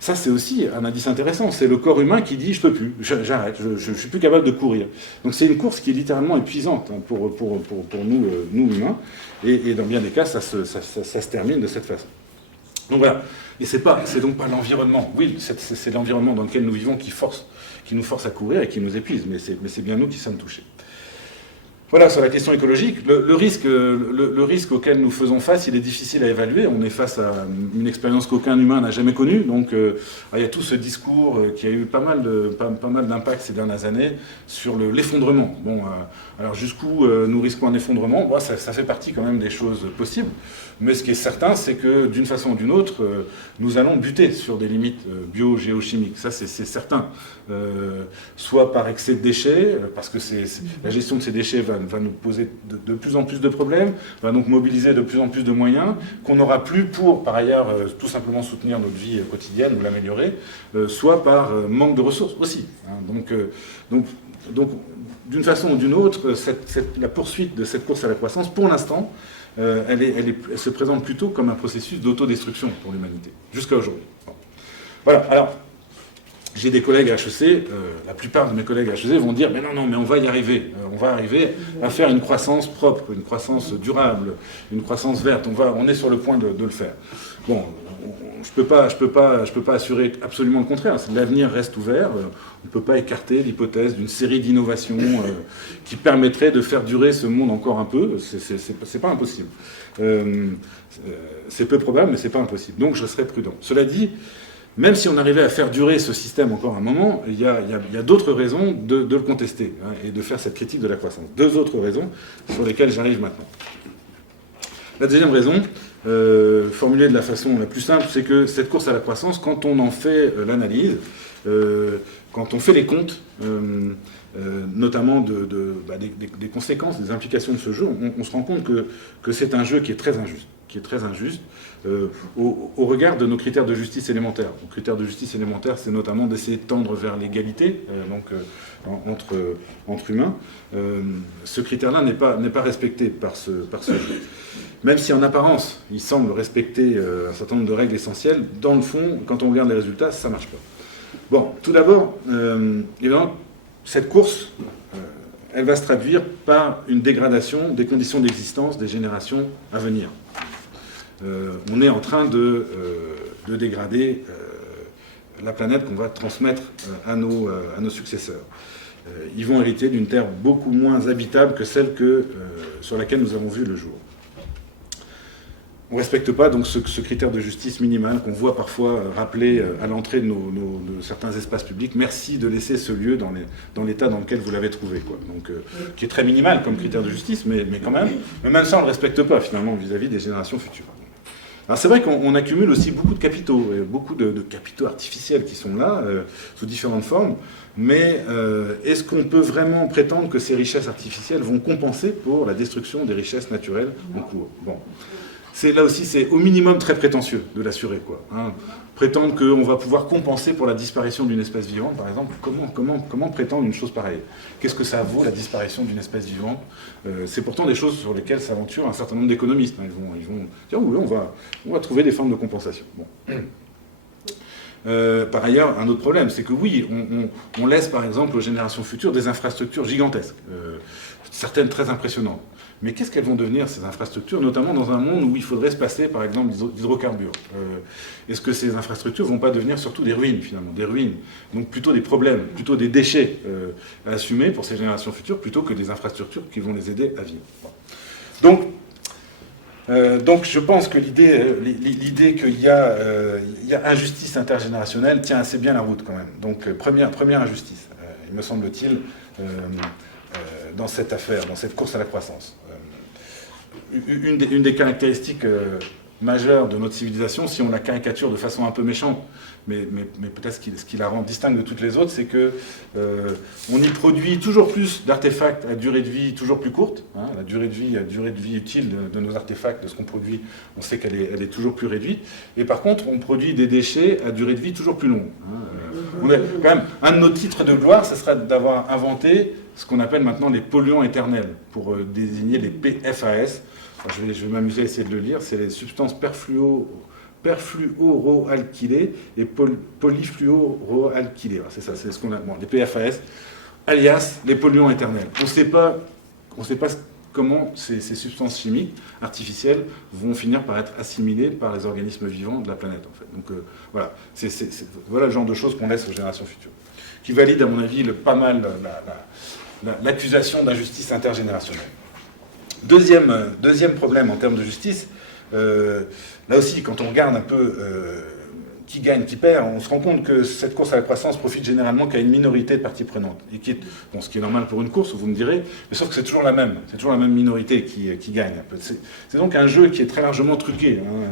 Ça, c'est aussi un indice intéressant. C'est le corps humain qui dit « je peux plus, j'arrête, je suis plus capable de courir ». Donc c'est une course qui est littéralement épuisante pour nous humains, et dans bien des cas, ça se termine de cette façon. Donc voilà, et c'est donc pas l'environnement. Oui, c'est l'environnement dans lequel nous vivons qui nous force à courir et qui nous épuise, mais c'est bien nous qui sommes touchés. Voilà, sur la question écologique, le risque auquel nous faisons face, il est difficile à évaluer. On est face à une expérience qu'aucun humain n'a jamais connue. Donc, il y a tout ce discours qui a eu pas mal d'impact ces dernières années sur l'effondrement. Bon, alors jusqu'où nous risquons un effondrement? Bon, ça fait partie quand même des choses possibles. Mais ce qui est certain, c'est que d'une façon ou d'une autre, nous allons buter sur des limites bio-géochimiques. Ça, c'est certain. Soit par excès de déchets, parce que la gestion de ces déchets va nous poser de plus en plus de problèmes, va donc mobiliser de plus en plus de moyens, qu'on n'aura plus pour, par ailleurs, tout simplement soutenir notre vie quotidienne ou l'améliorer, soit par manque de ressources aussi. Donc, d'une façon ou d'une autre, la poursuite de cette course à la croissance, pour l'instant, elle se présente plutôt comme un processus d'autodestruction pour l'humanité, jusqu'à aujourd'hui. Bon. Voilà, alors, j'ai des collègues à HEC, la plupart de mes collègues à HEC vont dire « mais non, mais on va y arriver, on va arriver à faire une croissance propre, une croissance durable, une croissance verte, on est sur le point de le faire ». Bon, je peux pas assurer absolument le contraire, l'avenir reste ouvert, on ne peut pas écarter l'hypothèse d'une série d'innovations qui permettraient de faire durer ce monde encore un peu, c'est pas impossible. C'est peu probable, mais c'est pas impossible, donc je serai prudent. Cela dit, même si on arrivait à faire durer ce système encore un moment, il y a d'autres raisons de le contester et de faire cette critique de la croissance. Deux autres raisons sur lesquelles j'arrive maintenant. La deuxième raison, formulée de la façon la plus simple, c'est que cette course à la croissance, quand on en fait l'analyse, quand on fait les comptes, notamment des conséquences, des implications de ce jeu, on se rend compte que c'est un jeu qui est très injuste, au regard de nos critères de justice élémentaires. Les critères de justice élémentaire, c'est notamment d'essayer de tendre vers l'égalité entre humains. Ce critère-là n'est pas respecté par ce jeu. Même si en apparence, il semble respecter un certain nombre de règles essentielles, dans le fond, quand on regarde les résultats, ça ne marche pas. Bon, tout d'abord, évidemment, cette course, elle va se traduire par une dégradation des conditions d'existence des générations à venir. On est en train de dégrader la planète qu'on va transmettre à nos successeurs. Ils vont hériter d'une terre beaucoup moins habitable que celle sur laquelle nous avons vu le jour. On ne respecte pas donc ce critère de justice minimal qu'on voit parfois rappelé à l'entrée de certains espaces publics. Merci de laisser ce lieu dans l'état dans lequel vous l'avez trouvé, quoi. Donc, qui est très minimal comme critère de justice, mais quand même. Mais même ça, on ne le respecte pas finalement vis-à-vis des générations futures. Alors c'est vrai qu'on accumule aussi beaucoup de capitaux, beaucoup de capitaux artificiels qui sont là, sous différentes formes, mais est-ce qu'on peut vraiment prétendre que ces richesses artificielles vont compenser pour la destruction des richesses naturelles en cours? Bon. Là aussi, c'est au minimum très prétentieux de l'assurer, quoi. Prétendre qu'on va pouvoir compenser pour la disparition d'une espèce vivante, par exemple, comment prétendre une chose pareille? Qu'est-ce que ça vaut, la disparition d'une espèce vivante? C'est pourtant des choses sur lesquelles s'aventurent un certain nombre d'économistes. Ils vont dire, oui, on va trouver des formes de compensation. Bon. Par ailleurs, un autre problème, c'est que oui, on laisse par exemple aux générations futures des infrastructures gigantesques, certaines très impressionnantes. Mais qu'est-ce qu'elles vont devenir, ces infrastructures, notamment dans un monde où il faudrait se passer, par exemple, d'hydrocarbures? Est-ce que ces infrastructures ne vont pas devenir surtout des ruines, finalement? Des ruines, donc plutôt des problèmes, plutôt des déchets à assumer pour ces générations futures, plutôt que des infrastructures qui vont les aider à vivre. Donc je pense que l'idée qu'il y a injustice intergénérationnelle tient assez bien la route quand même. Donc première injustice, il me semble-t-il, dans cette affaire, dans cette course à la croissance. Une des caractéristiques majeure de notre civilisation, si on la caricature de façon un peu méchante, mais peut-être ce qui la rend distincte de toutes les autres, c'est que on y produit toujours plus d'artefacts à durée de vie toujours plus courte. Hein, la durée de vie utile de nos artefacts, de ce qu'on produit, on sait qu'elle est toujours plus réduite. Et par contre, on produit des déchets à durée de vie toujours plus longue. Hein, on est, quand même, un de nos titres de gloire, ce serait d'avoir inventé ce qu'on appelle maintenant les polluants éternels, pour désigner les PFAS. Alors, je vais m'amuser à essayer de le lire. C'est les substances perfluoroalkylées et polyfluoroalkylées. C'est ça, c'est ce qu'on a. Bon, les PFAS, alias les polluants éternels. On ne sait pas comment ces substances chimiques artificielles vont finir par être assimilées par les organismes vivants de la planète, en fait. Donc voilà, voilà le genre de choses qu'on laisse aux générations futures, qui valide, à mon avis, pas mal l'accusation d'injustice intergénérationnelle. Deuxième problème en termes de justice, là aussi, quand on regarde un peu qui gagne, qui perd, on se rend compte que cette course à la croissance profite généralement qu'à une minorité de parties prenantes. Et bon, ce qui est normal pour une course, vous me direz, mais sauf que c'est toujours la même minorité qui gagne. C'est donc un jeu qui est très largement truqué, hein,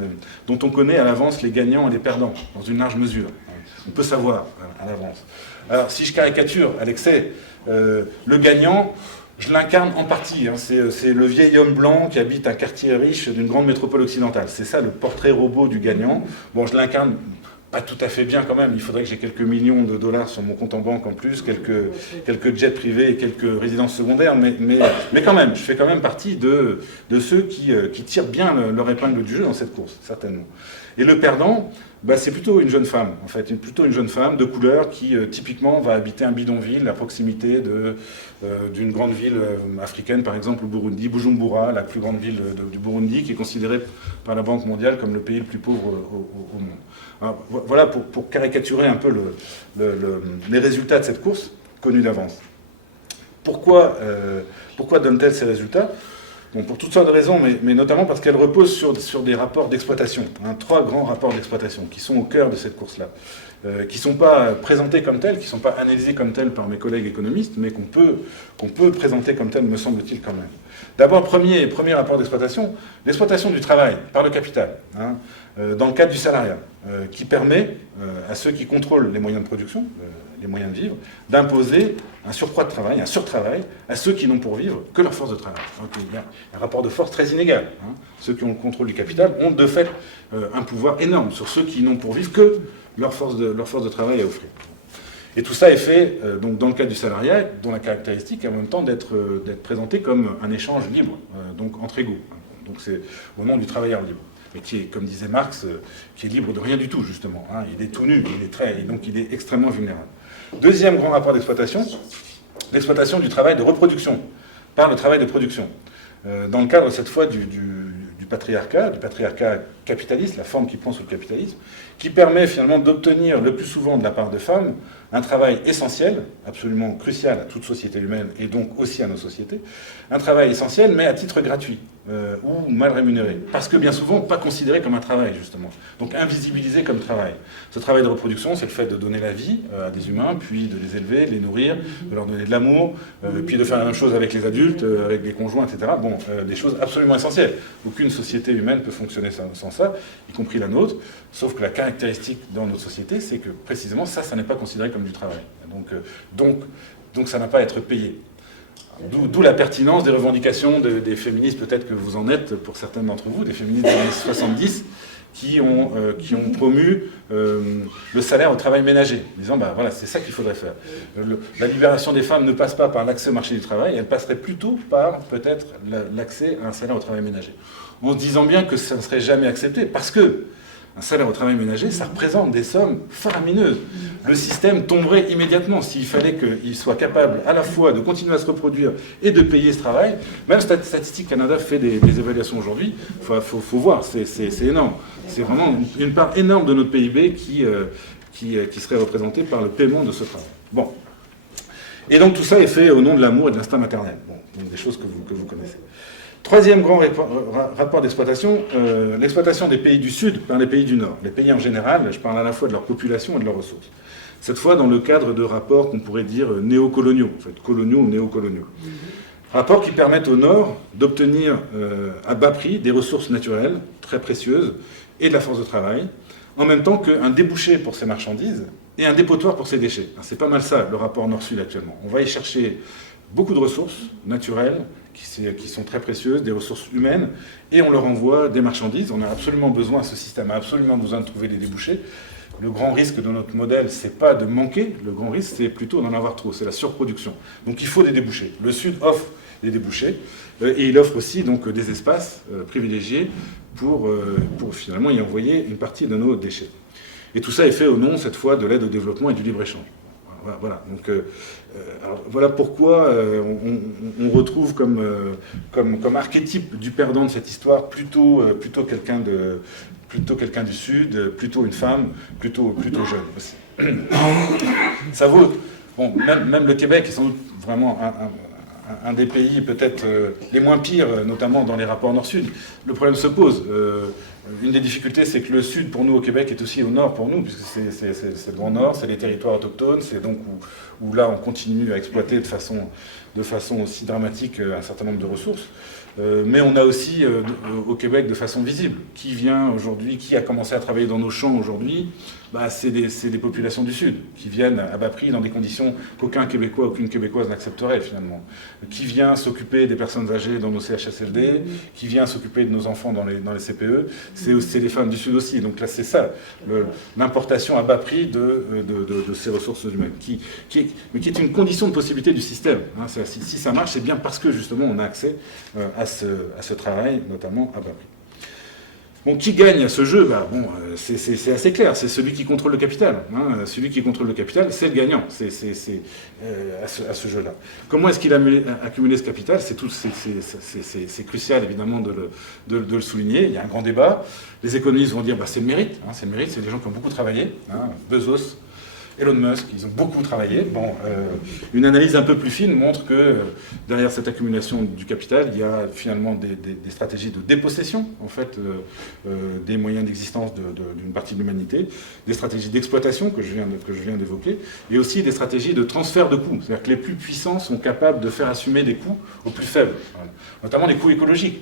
dont on connaît à l'avance les gagnants et les perdants, dans une large mesure. On peut savoir à l'avance. Alors, si je caricature à l'excès, le gagnant, je l'incarne en partie. Hein. C'est le vieil homme blanc qui habite un quartier riche d'une grande métropole occidentale. C'est ça le portrait robot du gagnant. Bon, je l'incarne pas tout à fait bien quand même. Il faudrait que j'ai quelques millions de dollars sur mon compte en banque en plus, quelques jets privés et quelques résidences secondaires. Mais quand même, je fais quand même partie de ceux qui tirent bien leur épingle du jeu dans cette course, certainement. Et le perdant, c'est plutôt une jeune femme, en fait, plutôt une jeune femme de couleur qui, typiquement, va habiter un bidonville à proximité d'une grande ville africaine, par exemple au Burundi, Bujumbura, la plus grande ville du Burundi, qui est considérée par la Banque mondiale comme le pays le plus pauvre au monde. Alors, voilà pour caricaturer un peu les résultats de cette course, connus d'avance. Pourquoi donne-t-elle ces résultats ? Bon, pour toutes sortes de raisons, mais notamment parce qu'elle repose sur des rapports d'exploitation, hein, 3 grands rapports d'exploitation qui sont au cœur de cette course-là, qui ne sont pas présentés comme tels, qui ne sont pas analysés comme tels par mes collègues économistes, mais qu'on peut présenter comme tels, me semble-t-il, quand même. D'abord, premier rapport d'exploitation, l'exploitation du travail par le capital, hein, dans le cadre du salariat, qui permet à ceux qui contrôlent les moyens de production, les moyens de vivre, d'imposer un surcroît de travail, un surtravail, à ceux qui n'ont pour vivre que leur force de travail. Donc, il y a un rapport de force très inégal. Hein. Ceux qui ont le contrôle du capital ont de fait un pouvoir énorme sur ceux qui n'ont pour vivre que leur force de travail à offrir. Et tout ça est fait donc dans le cadre du salariat, dont la caractéristique est en même temps d'être présenté comme un échange libre, donc entre égaux. Donc c'est au nom du travailleur libre. Mais qui est, comme disait Marx, qui est libre de rien du tout, justement. Hein. Il est tout nu, et donc il est extrêmement vulnérable. Deuxième grand rapport d'exploitation, l'exploitation du travail de reproduction, par le travail de production. Dans le cadre, cette fois, du patriarcat capitaliste, la forme qui prend sous le capitalisme, qui permet finalement d'obtenir le plus souvent de la part de femmes un travail essentiel, absolument crucial à toute société humaine et donc aussi à nos sociétés, un travail essentiel mais à titre gratuit ou mal rémunéré, parce que bien souvent pas considéré comme un travail justement, donc invisibilisé comme travail. Ce travail de reproduction, c'est le fait de donner la vie à des humains, puis de les élever, de les nourrir, de leur donner de l'amour, puis de faire la même chose avec les adultes, avec les conjoints, etc. Bon, des choses absolument essentielles. Aucune société humaine peut fonctionner sans ça, y compris la nôtre, sauf que la caractéristique dans notre société, c'est que précisément ça n'est pas considéré comme du travail. Donc ça n'a pas à être payé. D'où la pertinence des revendications des féministes, peut-être que vous en êtes pour certains d'entre vous, des féministes des années 70, qui ont promu le salaire au travail ménager, disant voilà, c'est ça qu'il faudrait faire. La libération des femmes ne passe pas par l'accès au marché du travail, elle passerait plutôt par peut-être l'accès à un salaire au travail ménager. En se disant bien que ça ne serait jamais accepté, parce que un salaire au travail ménager, ça représente des sommes faramineuses. Le système tomberait immédiatement s'il fallait qu'il soit capable à la fois de continuer à se reproduire et de payer ce travail. Même Statistique Canada fait des évaluations aujourd'hui. Il faut voir, c'est énorme. C'est vraiment une part énorme de notre PIB qui serait représentée par le paiement de ce travail. Bon. Et donc tout ça est fait au nom de l'amour et de l'instinct maternel. Bon, donc des choses que vous connaissez. Troisième grand rapport d'exploitation, l'exploitation des pays du Sud par les pays du Nord. Les pays en général, je parle à la fois de leur population et de leurs ressources. Cette fois dans le cadre de rapports qu'on pourrait dire néocoloniaux, en fait, coloniaux ou néocoloniaux. Rapports qui permettent au Nord d'obtenir à bas prix des ressources naturelles très précieuses et de la force de travail, en même temps qu'un débouché pour ces marchandises et un dépotoir pour ces déchets. C'est pas mal ça, le rapport Nord-Sud actuellement. On va y chercher beaucoup de ressources naturelles qui sont très précieuses, des ressources humaines, et on leur envoie des marchandises. On a absolument besoin, ce système a absolument besoin de trouver des débouchés. Le grand risque de notre modèle, c'est pas de manquer, le grand risque, c'est plutôt d'en avoir trop, c'est la surproduction. Donc il faut des débouchés. Le Sud offre des débouchés, et il offre aussi donc, des espaces privilégiés pour finalement y envoyer une partie de nos déchets. Et tout ça est fait au nom, cette fois, de l'aide au développement et du libre-échange. Voilà. Donc, alors, voilà pourquoi on retrouve comme archétype du perdant de cette histoire plutôt quelqu'un du Sud, plutôt une femme, plutôt jeune aussi. Ça vaut... Bon, même le Québec est sans doute vraiment un des pays peut-être les moins pires, notamment dans les rapports Nord-Sud. Le problème se pose. Une des difficultés, c'est que le Sud, pour nous, au Québec, est aussi au Nord pour nous, puisque c'est le Grand Nord, c'est les territoires autochtones, c'est donc où là, on continue à exploiter de façon aussi dramatique un certain nombre de ressources. Mais on a aussi au Québec de façon visible. Qui vient aujourd'hui, qui a commencé à travailler dans nos champs aujourd'hui, c'est des populations du Sud, qui viennent à bas prix dans des conditions qu'aucun Québécois, aucune Québécoise n'accepterait finalement. Qui vient s'occuper des personnes âgées dans nos CHSLD, qui vient s'occuper de nos enfants dans les CPE, c'est les femmes du Sud aussi. Donc là, c'est ça, l'importation à bas prix de ces ressources humaines, mais qui est une condition de possibilité du système. Si ça marche, c'est bien parce que justement on a accès à ce travail, notamment à bas prix. Bon, qui gagne à ce jeu? C'est assez clair, c'est celui qui contrôle le capital. Celui qui contrôle le capital, c'est le gagnant à ce jeu-là. Comment est-ce qu'il a accumulé ce capital? C'est crucial, évidemment, de le souligner. Il y a un grand débat. Les économistes vont dire c'est le mérite. C'est le mérite, c'est des gens qui ont beaucoup travaillé. Bezos, Elon Musk, ils ont beaucoup travaillé. Une analyse un peu plus fine montre que derrière cette accumulation du capital, il y a finalement des stratégies de dépossession, en fait, des moyens d'existence d'une partie de l'humanité, des stratégies d'exploitation que je viens d'évoquer, et aussi des stratégies de transfert de coûts. C'est-à-dire que les plus puissants sont capables de faire assumer des coûts aux plus faibles, notamment des coûts écologiques.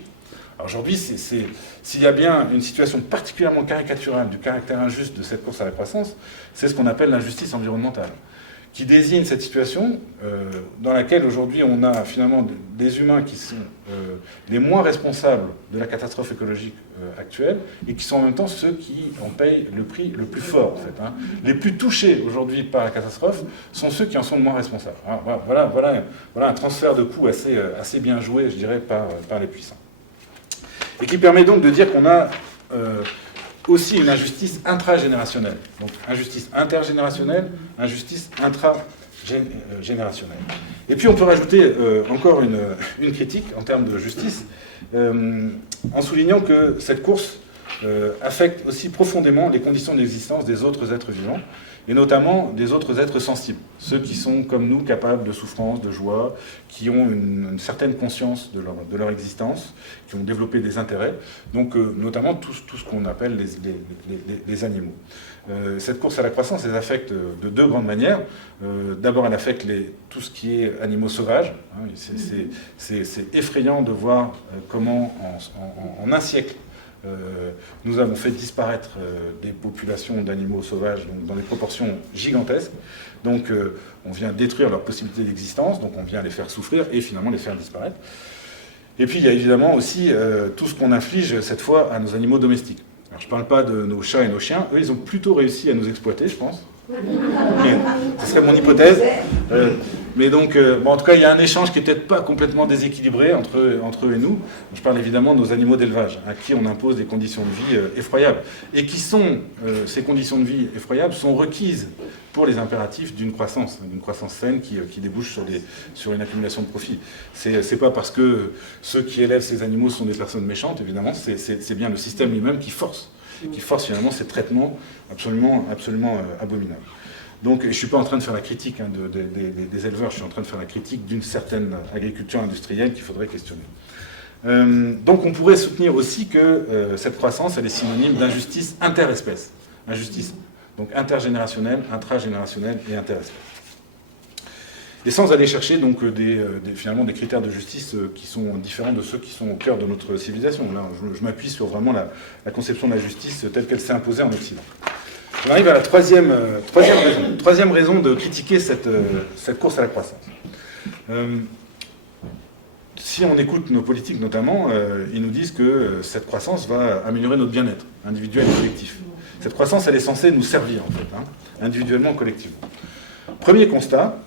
Alors aujourd'hui, s'il y a bien une situation particulièrement caricaturale du caractère injuste de cette course à la croissance, c'est ce qu'on appelle l'injustice environnementale, qui désigne cette situation dans laquelle aujourd'hui on a finalement des humains qui sont les moins responsables de la catastrophe écologique actuelle et qui sont en même temps ceux qui en payent le prix le plus fort. En fait, Les plus touchés aujourd'hui par la catastrophe sont ceux qui en sont le moins responsables. Voilà un transfert de coûts assez bien joué, je dirais, par les puissants. Et qui permet donc de dire qu'on a aussi une injustice intragénérationnelle. Donc injustice intergénérationnelle, injustice intragénérationnelle. Et puis on peut rajouter encore une critique en termes de justice, en soulignant que cette course affecte aussi profondément les conditions d'existence des autres êtres vivants, et notamment des autres êtres sensibles, ceux qui sont comme nous capables de souffrance, de joie, qui ont une certaine conscience de leur existence, qui ont développé des intérêts, donc notamment tout ce qu'on appelle les animaux. Cette course à la croissance, elle affecte de deux grandes manières. D'abord, elle affecte tout ce qui est animaux sauvages. C'est effrayant de voir comment en un siècle, nous avons fait disparaître des populations d'animaux sauvages dans des proportions gigantesques. Donc on vient détruire leur possibilité d'existence, donc on vient les faire souffrir et finalement les faire disparaître. Et puis il y a évidemment aussi tout ce qu'on inflige cette fois à nos animaux domestiques. Alors je ne parle pas de nos chats et nos chiens, eux ils ont plutôt réussi à nous exploiter, je pense. Ce serait mon hypothèse. Mais donc, en tout cas, il y a un échange qui n'est peut-être pas complètement déséquilibré entre eux et nous. Je parle évidemment de nos animaux d'élevage, à qui on impose des conditions de vie effroyables. Et qui ces conditions de vie effroyables sont requises pour les impératifs d'une croissance saine qui débouche sur une accumulation de profits. C'est pas parce que ceux qui élèvent ces animaux sont des personnes méchantes, évidemment, c'est bien le système lui-même qui force finalement ces traitements absolument abominables. Donc je ne suis pas en train de faire la critique des éleveurs, je suis en train de faire la critique d'une certaine agriculture industrielle qu'il faudrait questionner. Donc on pourrait soutenir aussi que cette croissance, elle est synonyme d'injustice interespèce. Injustice donc intergénérationnelle, intragénérationnelle et interespèce. et sans aller chercher donc finalement des critères de justice qui sont différents de ceux qui sont au cœur de notre civilisation. Là, je m'appuie sur vraiment la conception de la justice telle qu'elle s'est imposée en Occident. On arrive à la troisième raison de critiquer cette course à la croissance. Si on écoute nos politiques notamment, ils nous disent que cette croissance va améliorer notre bien-être individuel et collectif. Cette croissance, elle est censée nous servir, en fait, individuellement, collectivement. Premier constat,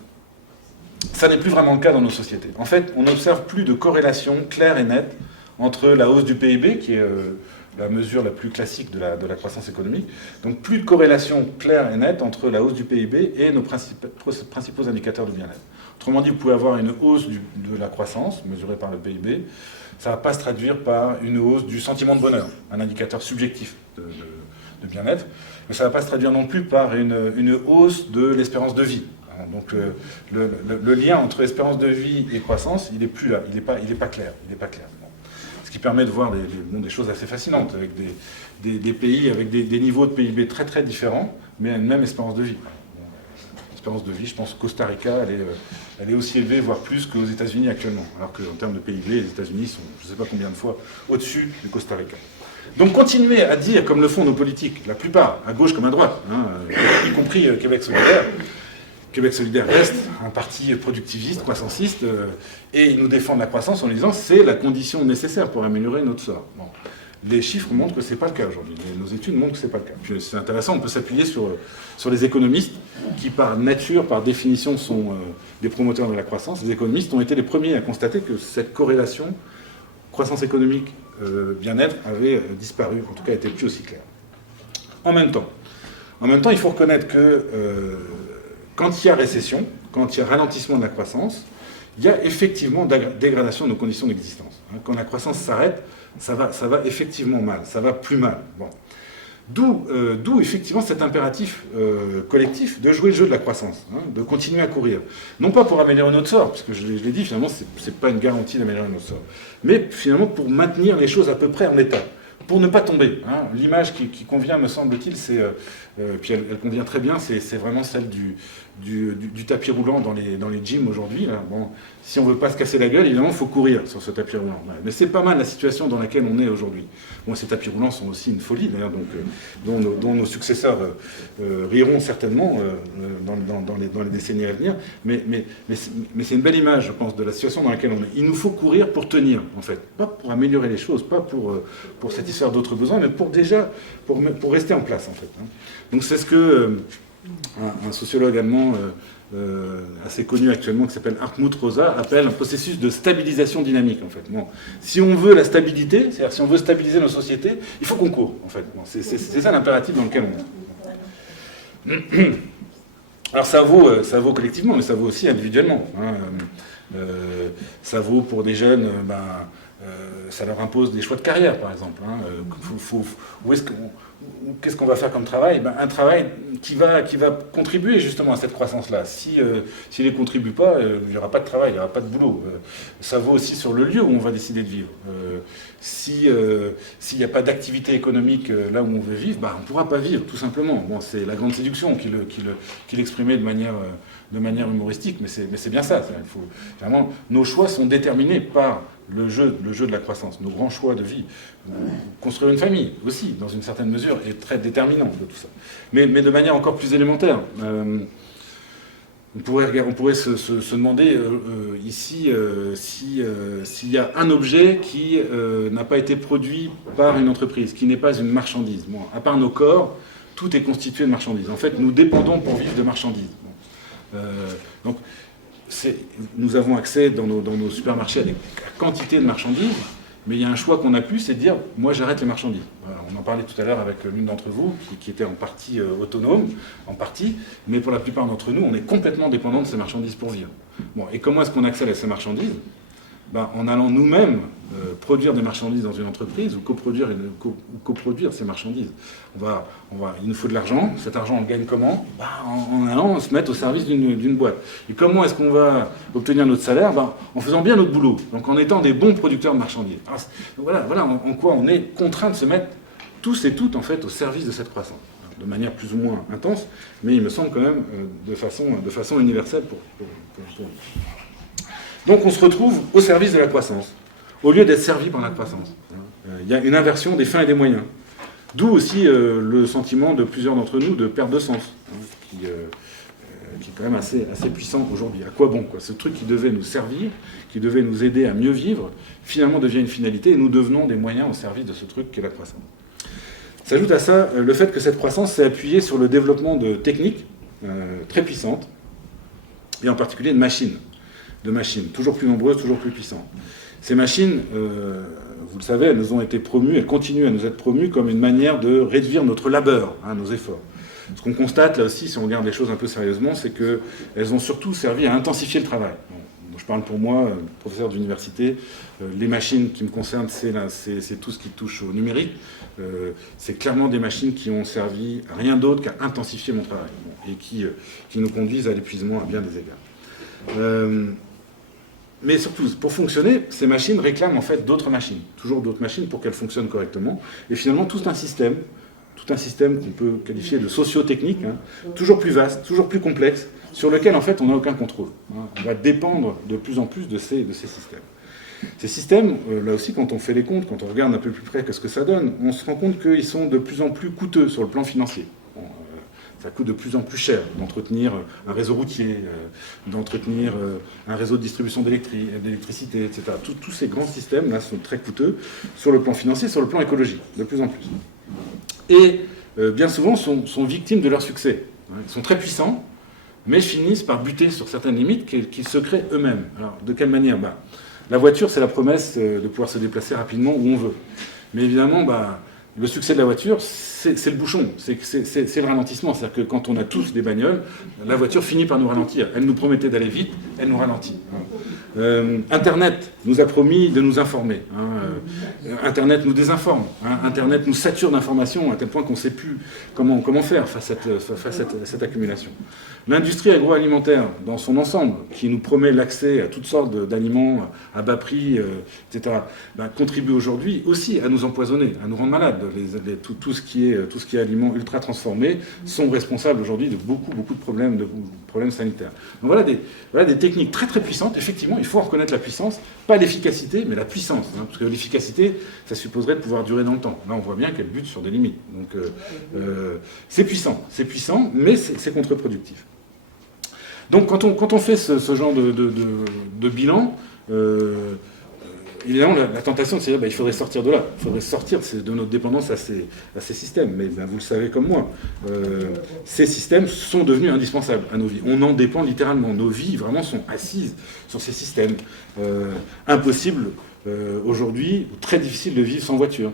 ça n'est plus vraiment le cas dans nos sociétés. En fait, on n'observe plus de corrélation claire et nette entre la hausse du PIB, qui est la mesure la plus classique de la croissance économique, donc plus de corrélation claire et nette entre la hausse du PIB et nos principaux indicateurs de bien-être. Autrement dit, vous pouvez avoir une hausse de la croissance, mesurée par le PIB, ça ne va pas se traduire par une hausse du sentiment de bonheur, un indicateur subjectif de bien-être, mais ça ne va pas se traduire non plus par une hausse de l'espérance de vie. Donc le lien entre espérance de vie et croissance, il n'est plus là, il n'est pas clair. Bon. Ce qui permet de voir des choses assez fascinantes, avec des pays avec des niveaux de PIB très très différents, mais une même espérance de vie. L'espérance de vie, je pense que Costa Rica, elle est aussi élevée, voire plus qu'aux États-Unis actuellement, alors qu'en termes de PIB, les États-Unis sont je ne sais pas combien de fois au-dessus du Costa Rica. Donc continuer à dire, comme le font nos politiques, la plupart, à gauche comme à droite, y compris Québec solidaire. Québec solidaire reste un parti productiviste, croissanciste, et ils nous défendent la croissance en disant c'est la condition nécessaire pour améliorer notre sort. Bon. Les chiffres montrent que ce n'est pas le cas aujourd'hui. Nos études montrent que ce n'est pas le cas. Puis c'est intéressant, on peut s'appuyer sur les économistes qui, par nature, par définition, sont des promoteurs de la croissance. Les économistes ont été les premiers à constater que cette corrélation croissance économique, bien-être avait disparu, en tout cas était plus aussi claire. En même temps, il faut reconnaître que quand il y a récession, quand il y a ralentissement de la croissance, il y a effectivement dégradation de nos conditions d'existence. Quand la croissance s'arrête, ça va effectivement mal, ça va plus mal. Bon. D'où effectivement cet impératif collectif de jouer le jeu de la croissance, de continuer à courir. Non pas pour améliorer notre sort, parce que je l'ai dit, finalement, c'est pas une garantie d'améliorer notre sort, mais finalement pour maintenir les choses à peu près en état, pour ne pas tomber. L'image qui convient, me semble-t-il, puis elle convient très bien, c'est vraiment celle du tapis roulant dans les gyms aujourd'hui. Bon, si on ne veut pas se casser la gueule, évidemment, il faut courir sur ce tapis roulant. Mais c'est pas mal la situation dans laquelle on est aujourd'hui. Bon, ces tapis roulants sont aussi une folie, d'ailleurs, dont nos successeurs riront certainement dans les décennies à venir. Mais c'est une belle image, je pense, de la situation dans laquelle on est. Il nous faut courir pour tenir, en fait. Pas pour améliorer les choses, pas pour satisfaire d'autres besoins, mais pour rester en place, en fait. Donc c'est ce que un sociologue allemand assez connu actuellement, qui s'appelle Hartmut Rosa, appelle un processus de stabilisation dynamique, en fait. Bon, si on veut la stabilité, c'est-à-dire si on veut stabiliser nos sociétés, il faut qu'on court, en fait. Bon, c'est ça l'impératif dans lequel on est. Alors ça vaut collectivement, mais ça vaut aussi individuellement. Ça vaut pour des jeunes, ça leur impose des choix de carrière, par exemple. Qu'est-ce qu'on va faire comme travail ? Un travail qui va contribuer justement à cette croissance-là. S'il ne contribue pas, il n'y aura pas de travail, il n'y aura pas de boulot. Ça vaut aussi sur le lieu où on va décider de vivre. S'il n'y a pas d'activité économique là où on veut vivre, on ne pourra pas vivre, tout simplement. Bon, c'est la grande séduction qu'il exprimait de manière humoristique, mais c'est bien ça. Vraiment, nos choix sont déterminés par le jeu de la croissance, nos grands choix de vie. Construire une famille aussi, dans une certaine mesure, est très déterminant de tout ça. Mais de manière encore plus élémentaire. On pourrait se demander ici s'il y a un objet qui n'a pas été produit par une entreprise, qui n'est pas une marchandise. Bon, à part nos corps, tout est constitué de marchandises. En fait, nous dépendons pour vivre de marchandises. Donc, nous avons accès dans nos supermarchés à des quantités de marchandises, mais il y a un choix qu'on a pu, c'est de dire « moi j'arrête les marchandises ». Voilà, on en parlait tout à l'heure avec l'une d'entre vous, qui était en partie autonome, mais pour la plupart d'entre nous, on est complètement dépendant de ces marchandises pour vivre. Bon, et comment est-ce qu'on accède à ces marchandises ? En allant nous-mêmes produire des marchandises dans une entreprise ou coproduire ces marchandises. Il nous faut de l'argent. Cet argent, on le gagne comment ? En allant se mettre au service d'une boîte. Et comment est-ce qu'on va obtenir notre salaire ? En faisant bien notre boulot. Donc en étant des bons producteurs de marchandises. Alors, voilà en quoi on est contraint de se mettre tous et toutes en fait au service de cette croissance. de manière plus ou moins intense, mais il me semble quand même de façon universelle pour nous. Donc on se retrouve au service de la croissance, au lieu d'être servi par la croissance. Il y a une inversion des fins et des moyens. D'où aussi le sentiment de plusieurs d'entre nous de perte de sens, qui est quand même assez puissant aujourd'hui. À quoi bon, quoi? Ce truc qui devait nous servir, qui devait nous aider à mieux vivre, finalement devient une finalité et nous devenons des moyens au service de ce truc qu'est la croissance. S'ajoute à ça le fait que cette croissance s'est appuyée sur le développement de techniques très puissantes, et en particulier de machines, toujours plus nombreuses, toujours plus puissantes. Ces machines, vous le savez, elles nous ont été promues, elles continuent à nous être promues comme une manière de réduire notre labeur, nos efforts. Ce qu'on constate là aussi, si on regarde les choses un peu sérieusement, c'est qu'elles ont surtout servi à intensifier le travail. Bon, je parle pour moi, professeur d'université, les machines qui me concernent, c'est tout ce qui touche au numérique. C'est clairement des machines qui ont servi à rien d'autre qu'à intensifier mon travail, et qui nous conduisent à l'épuisement à bien des égards. Mais surtout, pour fonctionner, ces machines réclament en fait d'autres machines, toujours d'autres machines pour qu'elles fonctionnent correctement. Et finalement, tout un système qu'on peut qualifier de socio-technique, toujours plus vaste, toujours plus complexe, sur lequel en fait on n'a aucun contrôle. On va dépendre de plus en plus de ces systèmes. Ces systèmes, là aussi, quand on fait les comptes, quand on regarde un peu plus près qu'est-ce que ça donne, on se rend compte qu'ils sont de plus en plus coûteux sur le plan financier. Ça coûte de plus en plus cher d'entretenir un réseau routier, d'entretenir un réseau de distribution d'électricité, etc. Tous ces grands systèmes-là sont très coûteux sur le plan financier, sur le plan écologique, de plus en plus. Et bien souvent sont victimes de leur succès. Ils sont très puissants, mais finissent par buter sur certaines limites qu'ils se créent eux-mêmes. Alors, de quelle manière? La voiture, c'est la promesse de pouvoir se déplacer rapidement où on veut. Mais évidemment, le succès de la voiture, c'est le bouchon, c'est le ralentissement. C'est-à-dire que quand on a tous des bagnoles, la voiture finit par nous ralentir. Elle nous promettait d'aller vite, elle nous ralentit. Internet nous a promis de nous informer. Internet nous désinforme. Internet nous sature d'informations à tel point qu'on ne sait plus comment faire face à cette accumulation. L'industrie agroalimentaire, dans son ensemble, qui nous promet l'accès à toutes sortes d'aliments à bas prix, etc., contribue aujourd'hui aussi à nous empoisonner, à nous rendre malades. Tout ce qui est aliments ultra transformés sont responsables aujourd'hui de beaucoup de problèmes sanitaires. Donc voilà des techniques très très puissantes. Effectivement, il faut en reconnaître la puissance, pas l'efficacité, mais la puissance. Parce que l'efficacité, ça supposerait de pouvoir durer dans le temps. Là, on voit bien qu'elle bute sur des limites. Donc c'est puissant, mais c'est contre-productif. Donc quand on fait ce genre de bilan, évidemment la tentation c'est de dire il faudrait sortir de là, il faudrait sortir de notre dépendance à ces systèmes. Mais vous le savez comme moi, ces systèmes sont devenus indispensables à nos vies. On en dépend littéralement. Nos vies vraiment sont assises sur ces systèmes. Impossible aujourd'hui, très difficile de vivre sans voiture.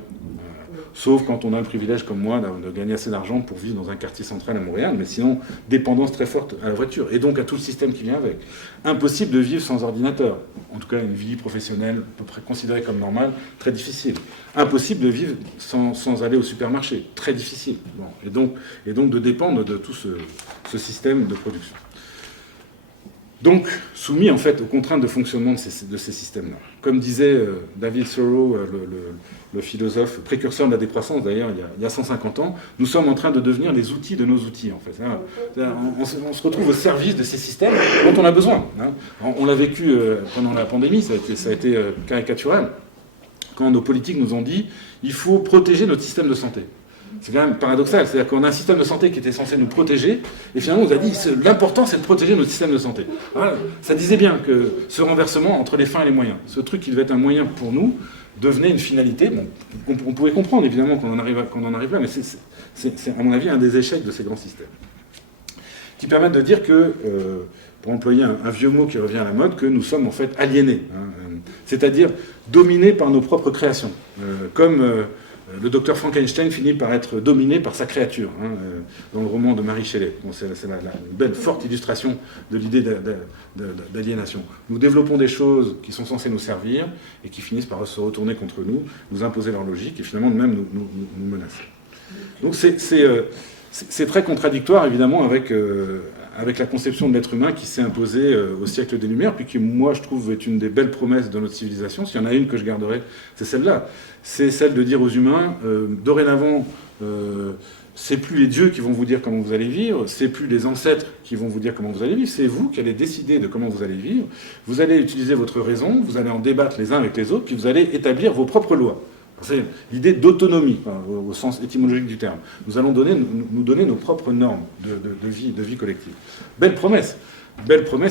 Sauf quand on a le privilège, comme moi, de gagner assez d'argent pour vivre dans un quartier central à Montréal, mais sinon, dépendance très forte à la voiture, et donc à tout le système qui vient avec. Impossible de vivre sans ordinateur. En tout cas, une vie professionnelle, à peu près considérée comme normale, très difficile. Impossible de vivre sans aller au supermarché, très difficile. Bon. Et donc de dépendre de tout ce système de production. Donc, soumis en fait aux contraintes de fonctionnement de ces systèmes-là. Comme disait David Thoreau, le philosophe précurseur de la décroissance d'ailleurs, il y a 150 ans, nous sommes en train de devenir les outils de nos outils en fait. On se retrouve au service de ces systèmes dont on a besoin. On l'a vécu pendant la pandémie, ça a été caricatural, quand nos politiques nous ont dit il faut protéger notre système de santé. C'est quand même paradoxal, c'est-à-dire qu'on a un système de santé qui était censé nous protéger, et finalement on nous a dit l'important c'est de protéger notre système de santé. Voilà. Ça disait bien que ce renversement entre les fins et les moyens, ce truc qui devait être un moyen pour nous, devenait une finalité. Bon, on pouvait comprendre évidemment qu'on en arrive là, mais c'est à mon avis un des échecs de ces grands systèmes. Qui permettent de dire que, pour employer un vieux mot qui revient à la mode, que nous sommes en fait aliénés, c'est-à-dire dominés par nos propres créations, comme le docteur Frankenstein finit par être dominé par sa créature, dans le roman de Mary Shelley. Bon, c'est une belle, forte illustration de l'idée d'aliénation. Nous développons des choses qui sont censées nous servir et qui finissent par se retourner contre nous, nous imposer leur logique et finalement même nous menacer. Donc c'est très contradictoire évidemment avec avec la conception de l'être humain qui s'est imposée au siècle des Lumières, puis qui, moi, je trouve, est une des belles promesses de notre civilisation. S'il y en a une que je garderai, c'est celle-là. C'est celle de dire aux humains, dorénavant, c'est plus les dieux qui vont vous dire comment vous allez vivre, c'est plus les ancêtres qui vont vous dire comment vous allez vivre, c'est vous qui allez décider de comment vous allez vivre, vous allez utiliser votre raison, vous allez en débattre les uns avec les autres, puis vous allez établir vos propres lois. C'est l'idée d'autonomie, au sens étymologique du terme. Nous allons nous donner nos propres normes de vie collective. Belle promesse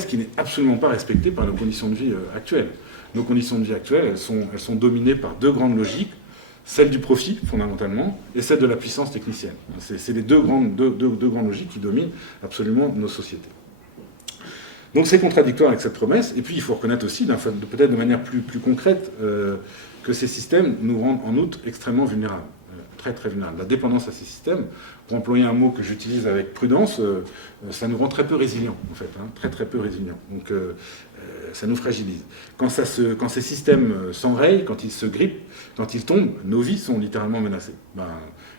qui n'est absolument pas respectée par nos conditions de vie actuelles. Nos conditions de vie actuelles, elles sont dominées par deux grandes logiques, celle du profit, fondamentalement, et celle de la puissance technicienne. C'est les deux grandes logiques qui dominent absolument nos sociétés. Donc c'est contradictoire avec cette promesse, et puis il faut reconnaître aussi, peut-être de manière plus concrète, que ces systèmes nous rendent en outre extrêmement vulnérables, très très vulnérables. La dépendance à ces systèmes, pour employer un mot que j'utilise avec prudence, ça nous rend très peu résilients, en fait, très très peu résilients. Donc ça nous fragilise. Quand ces systèmes s'enrayent, quand ils se grippent, quand ils tombent, nos vies sont littéralement menacées.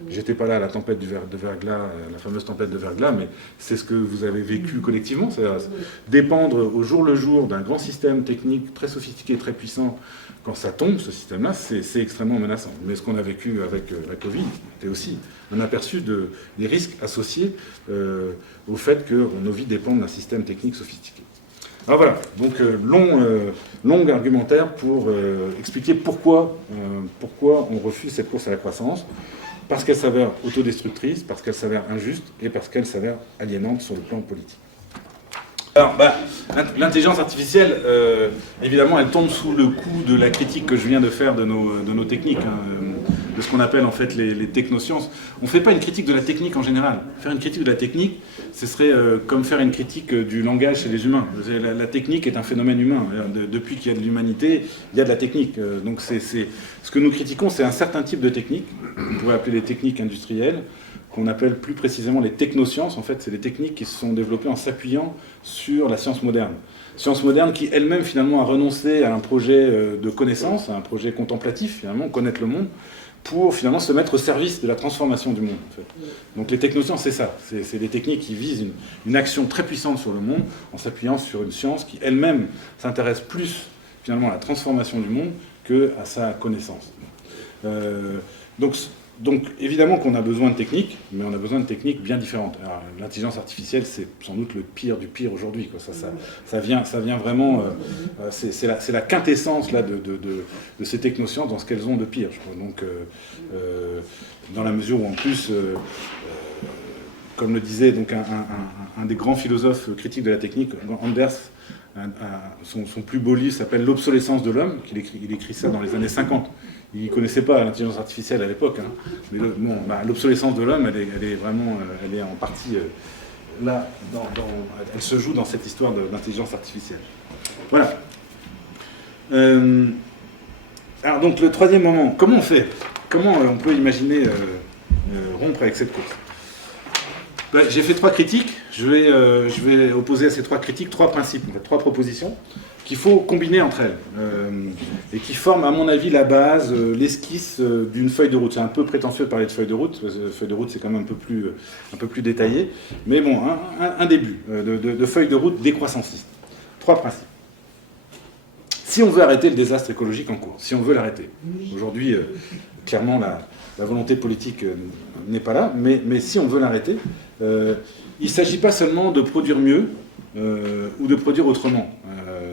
J'étais pas là à la tempête de verglas, la fameuse tempête de verglas, mais c'est ce que vous avez vécu collectivement, c'est-à-dire dépendre au jour le jour d'un grand système technique très sophistiqué, très puissant. Quand ça tombe, ce système-là, c'est extrêmement menaçant. Mais ce qu'on a vécu avec la Covid, c'était aussi un aperçu des risques associés au fait que nos vies dépendent d'un système technique sophistiqué. Alors voilà, donc long argumentaire pour expliquer pourquoi on refuse cette course à la croissance. Parce qu'elle s'avère autodestructrice, parce qu'elle s'avère injuste et parce qu'elle s'avère aliénante sur le plan politique. Alors, l'intelligence artificielle, évidemment, elle tombe sous le coup de la critique que je viens de faire de nos techniques, de ce qu'on appelle en fait les technosciences. On ne fait pas une critique de la technique en général. Faire une critique de la technique, ce serait comme faire une critique du langage chez les humains. La technique est un phénomène humain. Depuis qu'il y a de l'humanité, il y a de la technique. Donc ce que nous critiquons, c'est un certain type de technique. On pourrait appeler les techniques industrielles, qu'on appelle plus précisément les technosciences. En fait, c'est des techniques qui se sont développées en s'appuyant sur la science moderne. Science moderne qui elle-même finalement a renoncé à un projet de connaissance, à un projet contemplatif, finalement, connaître le monde, pour finalement se mettre au service de la transformation du monde. En fait. Donc les technosciences, c'est ça. C'est des techniques qui visent une action très puissante sur le monde en s'appuyant sur une science qui elle-même s'intéresse plus finalement à la transformation du monde qu'à sa connaissance. Donc évidemment qu'on a besoin de techniques, mais on a besoin de techniques bien différentes. L'intelligence artificielle, c'est sans doute le pire du pire aujourd'hui. Ça vient vraiment... c'est la quintessence là, de ces technosciences dans ce qu'elles ont de pire. Je crois. Donc, dans la mesure où en plus, comme le disait donc, un des grands philosophes critiques de la technique, Anders, son plus beau livre s'appelle L'obsolescence de l'homme, il écrit ça dans les années 50. Il ne connaissait pas l'intelligence artificielle à l'époque, mais l'obsolescence de l'homme, elle est vraiment, elle est en partie là, elle se joue dans cette histoire d'intelligence artificielle. Voilà. Alors donc le troisième moment, comment on fait ? Comment on peut imaginer rompre avec cette course ? J'ai fait trois critiques. Je vais opposer à ces trois critiques trois principes, en fait, trois propositions qu'il faut combiner entre elles et qui forment, à mon avis, la base, l'esquisse d'une feuille de route. C'est un peu prétentieux de parler de feuille de route, parce que feuille de route, c'est quand même un peu plus détaillé, mais bon, un début de feuille de route décroissanciste. Trois principes. Si on veut arrêter le désastre écologique en cours, si on veut l'arrêter, aujourd'hui, clairement, la volonté politique n'est pas là, mais si on veut l'arrêter, il ne s'agit pas seulement de produire mieux ou de produire autrement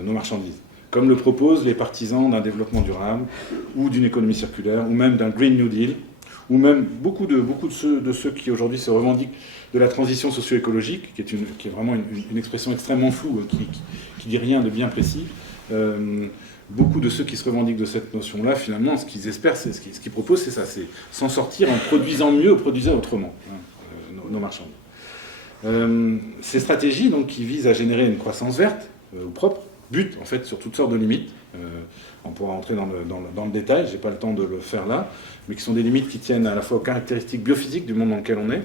nos marchandises, comme le proposent les partisans d'un développement durable ou d'une économie circulaire, ou même d'un Green New Deal, ou même beaucoup de ceux qui aujourd'hui se revendiquent de la transition socio-écologique, qui est vraiment une expression extrêmement floue, qui dit rien de bien précis. Beaucoup de ceux qui se revendiquent de cette notion-là, finalement, ce qu'ils espèrent, ce qu'ils proposent, c'est ça, c'est s'en sortir en produisant mieux ou produisant autrement nos marchandises. Ces stratégies, donc, qui visent à générer une croissance verte ou propre, butent en fait sur toutes sortes de limites. On pourra entrer dans le détail, je n'ai pas le temps de le faire là, mais qui sont des limites qui tiennent à la fois aux caractéristiques biophysiques du monde dans lequel on est,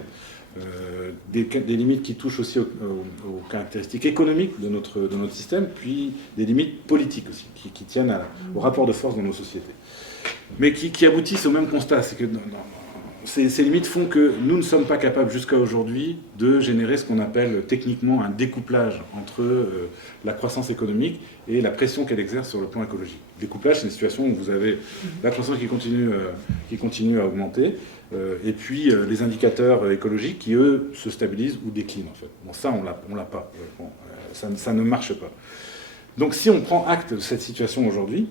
des limites qui touchent aussi aux caractéristiques économiques de notre système, puis des limites politiques aussi, qui tiennent au rapport de force dans nos sociétés. Mais qui aboutissent au même constat, c'est que ces limites font que nous ne sommes pas capables jusqu'à aujourd'hui de générer ce qu'on appelle techniquement un découplage entre la croissance économique et la pression qu'elle exerce sur le plan écologique. Découplage, c'est une situation où vous avez la croissance qui continue à augmenter, et puis les indicateurs écologiques qui, eux, se stabilisent ou déclinent, en fait. Bon, ça, on l'a pas. Bon, ça ne marche pas. Donc, si on prend acte de cette situation aujourd'hui,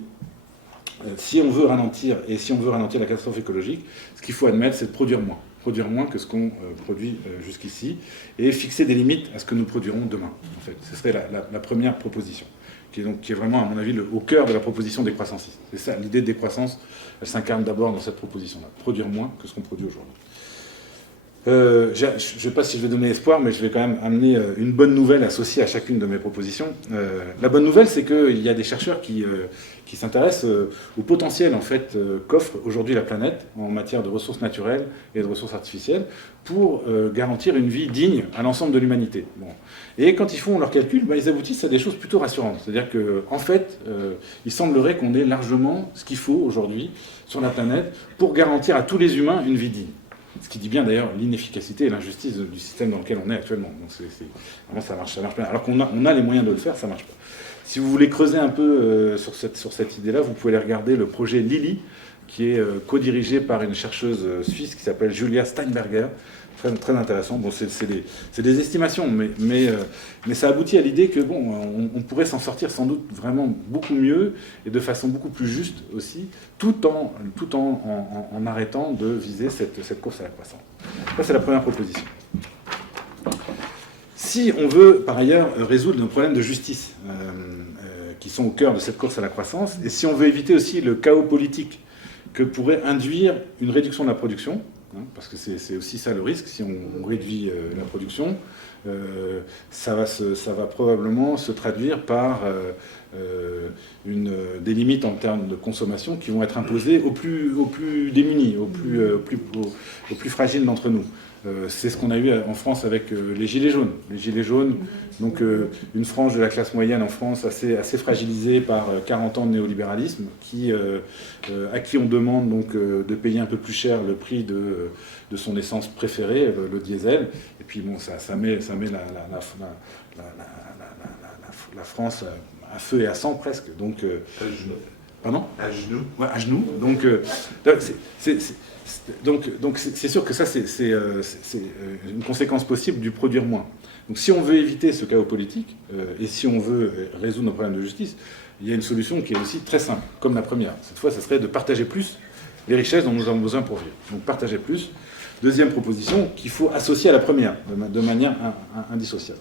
si on veut ralentir, et si on veut ralentir la catastrophe écologique, ce qu'il faut admettre, c'est de produire moins que ce qu'on produit jusqu'ici, et fixer des limites à ce que nous produirons demain, en fait. Ce serait la première proposition, qui est vraiment, à mon avis, au cœur de la proposition décroissantistes. C'est ça, l'idée de décroissance, elle s'incarne d'abord dans cette proposition-là, produire moins que ce qu'on produit aujourd'hui. Je ne sais pas si je vais donner espoir, mais je vais quand même amener une bonne nouvelle associée à chacune de mes propositions. La bonne nouvelle, c'est qu'il y a des chercheurs qui s'intéressent au potentiel en fait, qu'offre aujourd'hui la planète en matière de ressources naturelles et de ressources artificielles pour garantir une vie digne à l'ensemble de l'humanité. Bon. Et quand ils font leurs calculs, ils aboutissent à des choses plutôt rassurantes. C'est-à-dire qu'en fait, il semblerait qu'on ait largement ce qu'il faut aujourd'hui sur la planète pour garantir à tous les humains une vie digne. Ce qui dit bien d'ailleurs l'inefficacité et l'injustice du système dans lequel on est actuellement. Donc vraiment, ça marche pas. Alors qu'on a les moyens de le faire, ça marche pas. Si vous voulez creuser un peu sur cette idée-là, vous pouvez aller regarder le projet Lily, qui est co-dirigé par une chercheuse suisse qui s'appelle Julia Steinberger. Très, très intéressant. Bon, c'est des estimations, mais ça aboutit à l'idée que bon, on pourrait s'en sortir sans doute vraiment beaucoup mieux et de façon beaucoup plus juste aussi, tout en arrêtant de viser cette course à la croissance. Ça, c'est la première proposition. Si on veut, par ailleurs, résoudre nos problèmes de justice qui sont au cœur de cette course à la croissance, et si on veut éviter aussi le chaos politique que pourrait induire une réduction de la production, parce que c'est aussi ça le risque, si on réduit la production, ça va probablement se traduire par des limites en termes de consommation qui vont être imposées aux plus démunis, aux plus fragiles d'entre nous. C'est ce qu'on a eu en France avec les Gilets jaunes. Les Gilets jaunes, donc une frange de la classe moyenne en France assez fragilisée par 40 ans de néolibéralisme, à qui on demande donc de payer un peu plus cher le prix de son essence préférée, le diesel. Et puis bon, ça met la France à feu et à sang presque. Donc, à genoux. Pardon ? À genoux. Ouais, à genoux. Donc c'est sûr que ça, c'est une conséquence possible du produire moins. Donc si on veut éviter ce chaos politique, et si on veut résoudre nos problèmes de justice, il y a une solution qui est aussi très simple, comme la première. Cette fois, ça serait de partager plus les richesses dont nous avons besoin pour vivre. Donc partager plus. Deuxième proposition, qu'il faut associer à la première, de manière indissociable.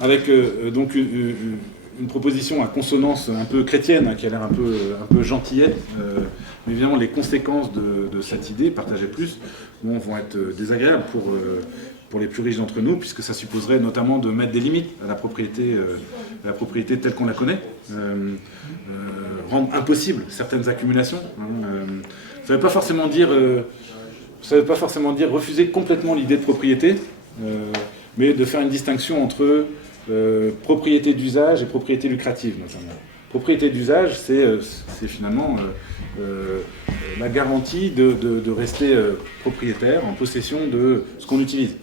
Avec donc une proposition à consonance un peu chrétienne, qui a l'air un peu gentillette, mais évidemment les conséquences de cette idée, partager plus, vont être désagréables pour les plus riches d'entre nous, puisque ça supposerait notamment de mettre des limites à la propriété telle qu'on la connaît, rendre impossible certaines accumulations. Ça ne veut pas forcément dire refuser complètement l'idée de propriété, mais de faire une distinction entre propriété d'usage et propriété lucrative, notamment. Propriété d'usage, c'est finalement la garantie de rester propriétaire, en possession de ce qu'on utilise.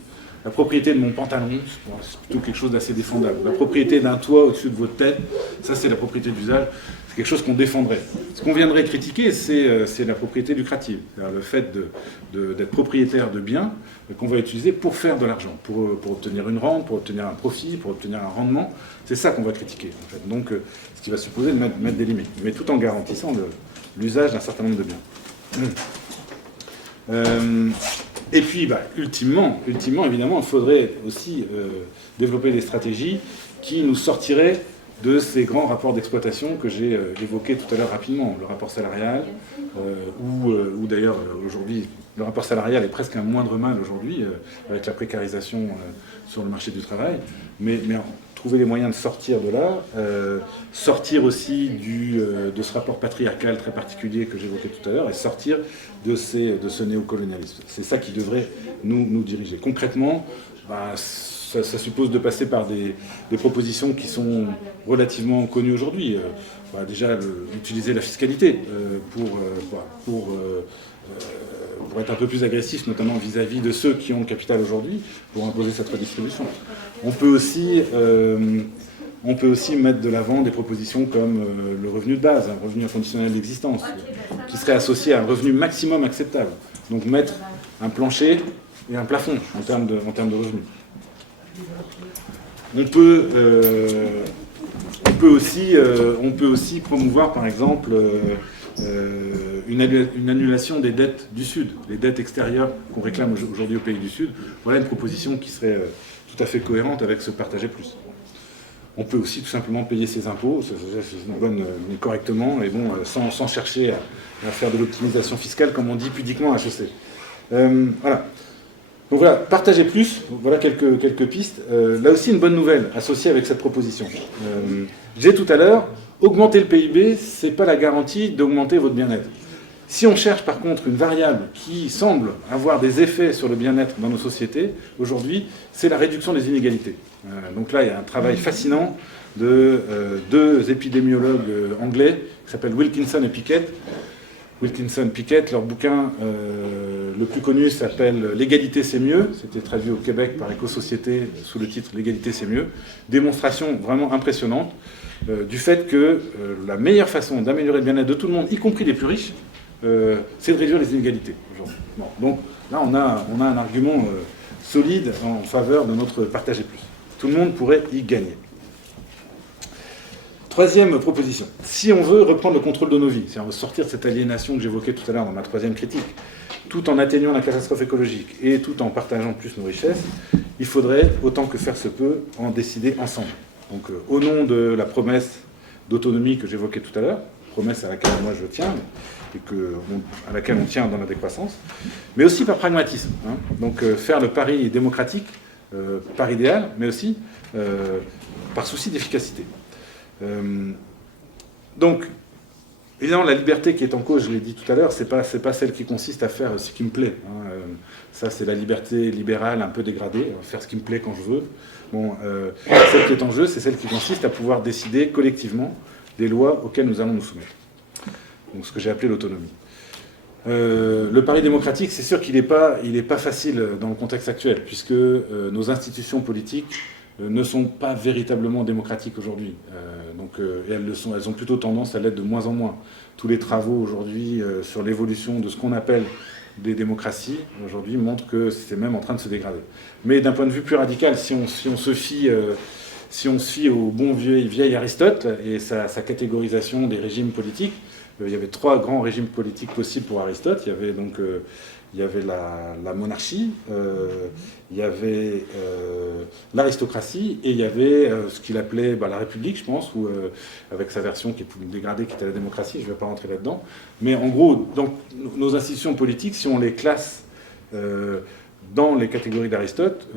La propriété de mon pantalon, c'est plutôt quelque chose d'assez défendable. La propriété d'un toit au-dessus de votre tête, ça c'est la propriété d'usage, c'est quelque chose qu'on défendrait. Ce qu'on viendrait critiquer, c'est la propriété lucrative, c'est-à-dire le fait d'être propriétaire de biens qu'on va utiliser pour faire de l'argent, pour obtenir une rente, pour obtenir un profit, pour obtenir un rendement. C'est ça qu'on va critiquer, en fait. Donc, ce qui va supposer de mettre des limites, mais tout en garantissant l'usage d'un certain nombre de biens. Et puis, ultimement, évidemment, il faudrait aussi développer des stratégies qui nous sortiraient de ces grands rapports d'exploitation que j'ai évoqués tout à l'heure rapidement. Le rapport salarial, ou d'ailleurs, aujourd'hui, le rapport salarial est presque un moindre mal aujourd'hui, avec la précarisation sur le marché du travail. Mais trouver les moyens de sortir de là, sortir aussi de ce rapport patriarcal très particulier que j'évoquais tout à l'heure, et sortir de ce néocolonialisme. C'est ça qui devrait nous diriger. Concrètement, ça suppose de passer par des propositions qui sont relativement connues aujourd'hui. Déjà, utiliser la fiscalité pour être un peu plus agressif, notamment vis-à-vis de ceux qui ont le capital aujourd'hui, pour imposer cette redistribution. On peut aussi mettre de l'avant des propositions comme le revenu de base, un revenu inconditionnel d'existence, qui serait associé à un revenu maximum acceptable. Donc mettre un plancher et un plafond en termes de revenus. On peut aussi promouvoir, par exemple, une annulation des dettes du Sud, les dettes extérieures qu'on réclame aujourd'hui aux pays du Sud. Voilà une proposition qui serait tout à fait cohérente avec ce partager plus. On peut aussi tout simplement payer ses impôts, correctement, et bon, sans chercher à faire de l'optimisation fiscale, comme on dit pudiquement à HEC. Voilà. Donc voilà, partager plus, voilà quelques pistes. Là aussi, une bonne nouvelle associée avec cette proposition. J'ai tout à l'heure, augmenter le PIB, ce n'est pas la garantie d'augmenter votre bien-être. Si on cherche par contre une variable qui semble avoir des effets sur le bien-être dans nos sociétés, aujourd'hui, c'est la réduction des inégalités. Donc là, il y a un travail fascinant de deux épidémiologues anglais qui s'appellent Wilkinson et Pickett. Wilkinson-Pickett, leur bouquin le plus connu s'appelle « L'égalité c'est mieux », c'était traduit au Québec par Éco-Société sous le titre « L'égalité c'est mieux ». Démonstration vraiment impressionnante du fait que la meilleure façon d'améliorer le bien-être de tout le monde, y compris les plus riches, c'est de réduire les inégalités aujourd'hui. Bon, donc là, on a un argument solide en faveur de notre partager plus. Tout le monde pourrait y gagner. Troisième proposition. Si on veut reprendre le contrôle de nos vies, si on veut sortir de cette aliénation que j'évoquais tout à l'heure dans ma troisième critique, tout en atteignant la catastrophe écologique et tout en partageant plus nos richesses, il faudrait, autant que faire se peut, en décider ensemble. Donc, au nom de la promesse d'autonomie que j'évoquais tout à l'heure, promesse à laquelle moi je tiens, et à laquelle on tient dans la décroissance, mais aussi par pragmatisme. Hein. Donc, faire le pari démocratique, par idéal, mais aussi par souci d'efficacité. Donc, évidemment, la liberté qui est en cause, je l'ai dit tout à l'heure, c'est pas celle qui consiste à faire ce qui me plaît. Hein. Ça, c'est la liberté libérale un peu dégradée, faire ce qui me plaît quand je veux. Bon, celle qui est en jeu, c'est celle qui consiste à pouvoir décider collectivement des lois auxquelles nous allons nous soumettre. Donc, ce que j'ai appelé l'autonomie. Le pari démocratique, c'est sûr qu'il n'est pas facile dans le contexte actuel, puisque nos institutions politiques ne sont pas véritablement démocratiques aujourd'hui. Et elles ont plutôt tendance à l'être de moins en moins. Tous les travaux aujourd'hui sur l'évolution de ce qu'on appelle des démocraties, aujourd'hui, montrent que c'est même en train de se dégrader. Mais d'un point de vue plus radical, si on se fie au bon vieil Aristote et sa catégorisation des régimes politiques, il y avait 3 grands régimes politiques possibles pour Aristote. Il y avait la monarchie, il y avait l'aristocratie, et il y avait ce qu'il appelait la République, je pense, ou avec sa version qui est plus dégradée, qui était la démocratie. Je ne vais pas rentrer là-dedans. Mais en gros, donc, nos institutions politiques, si on les classe dans les catégories d'Aristote,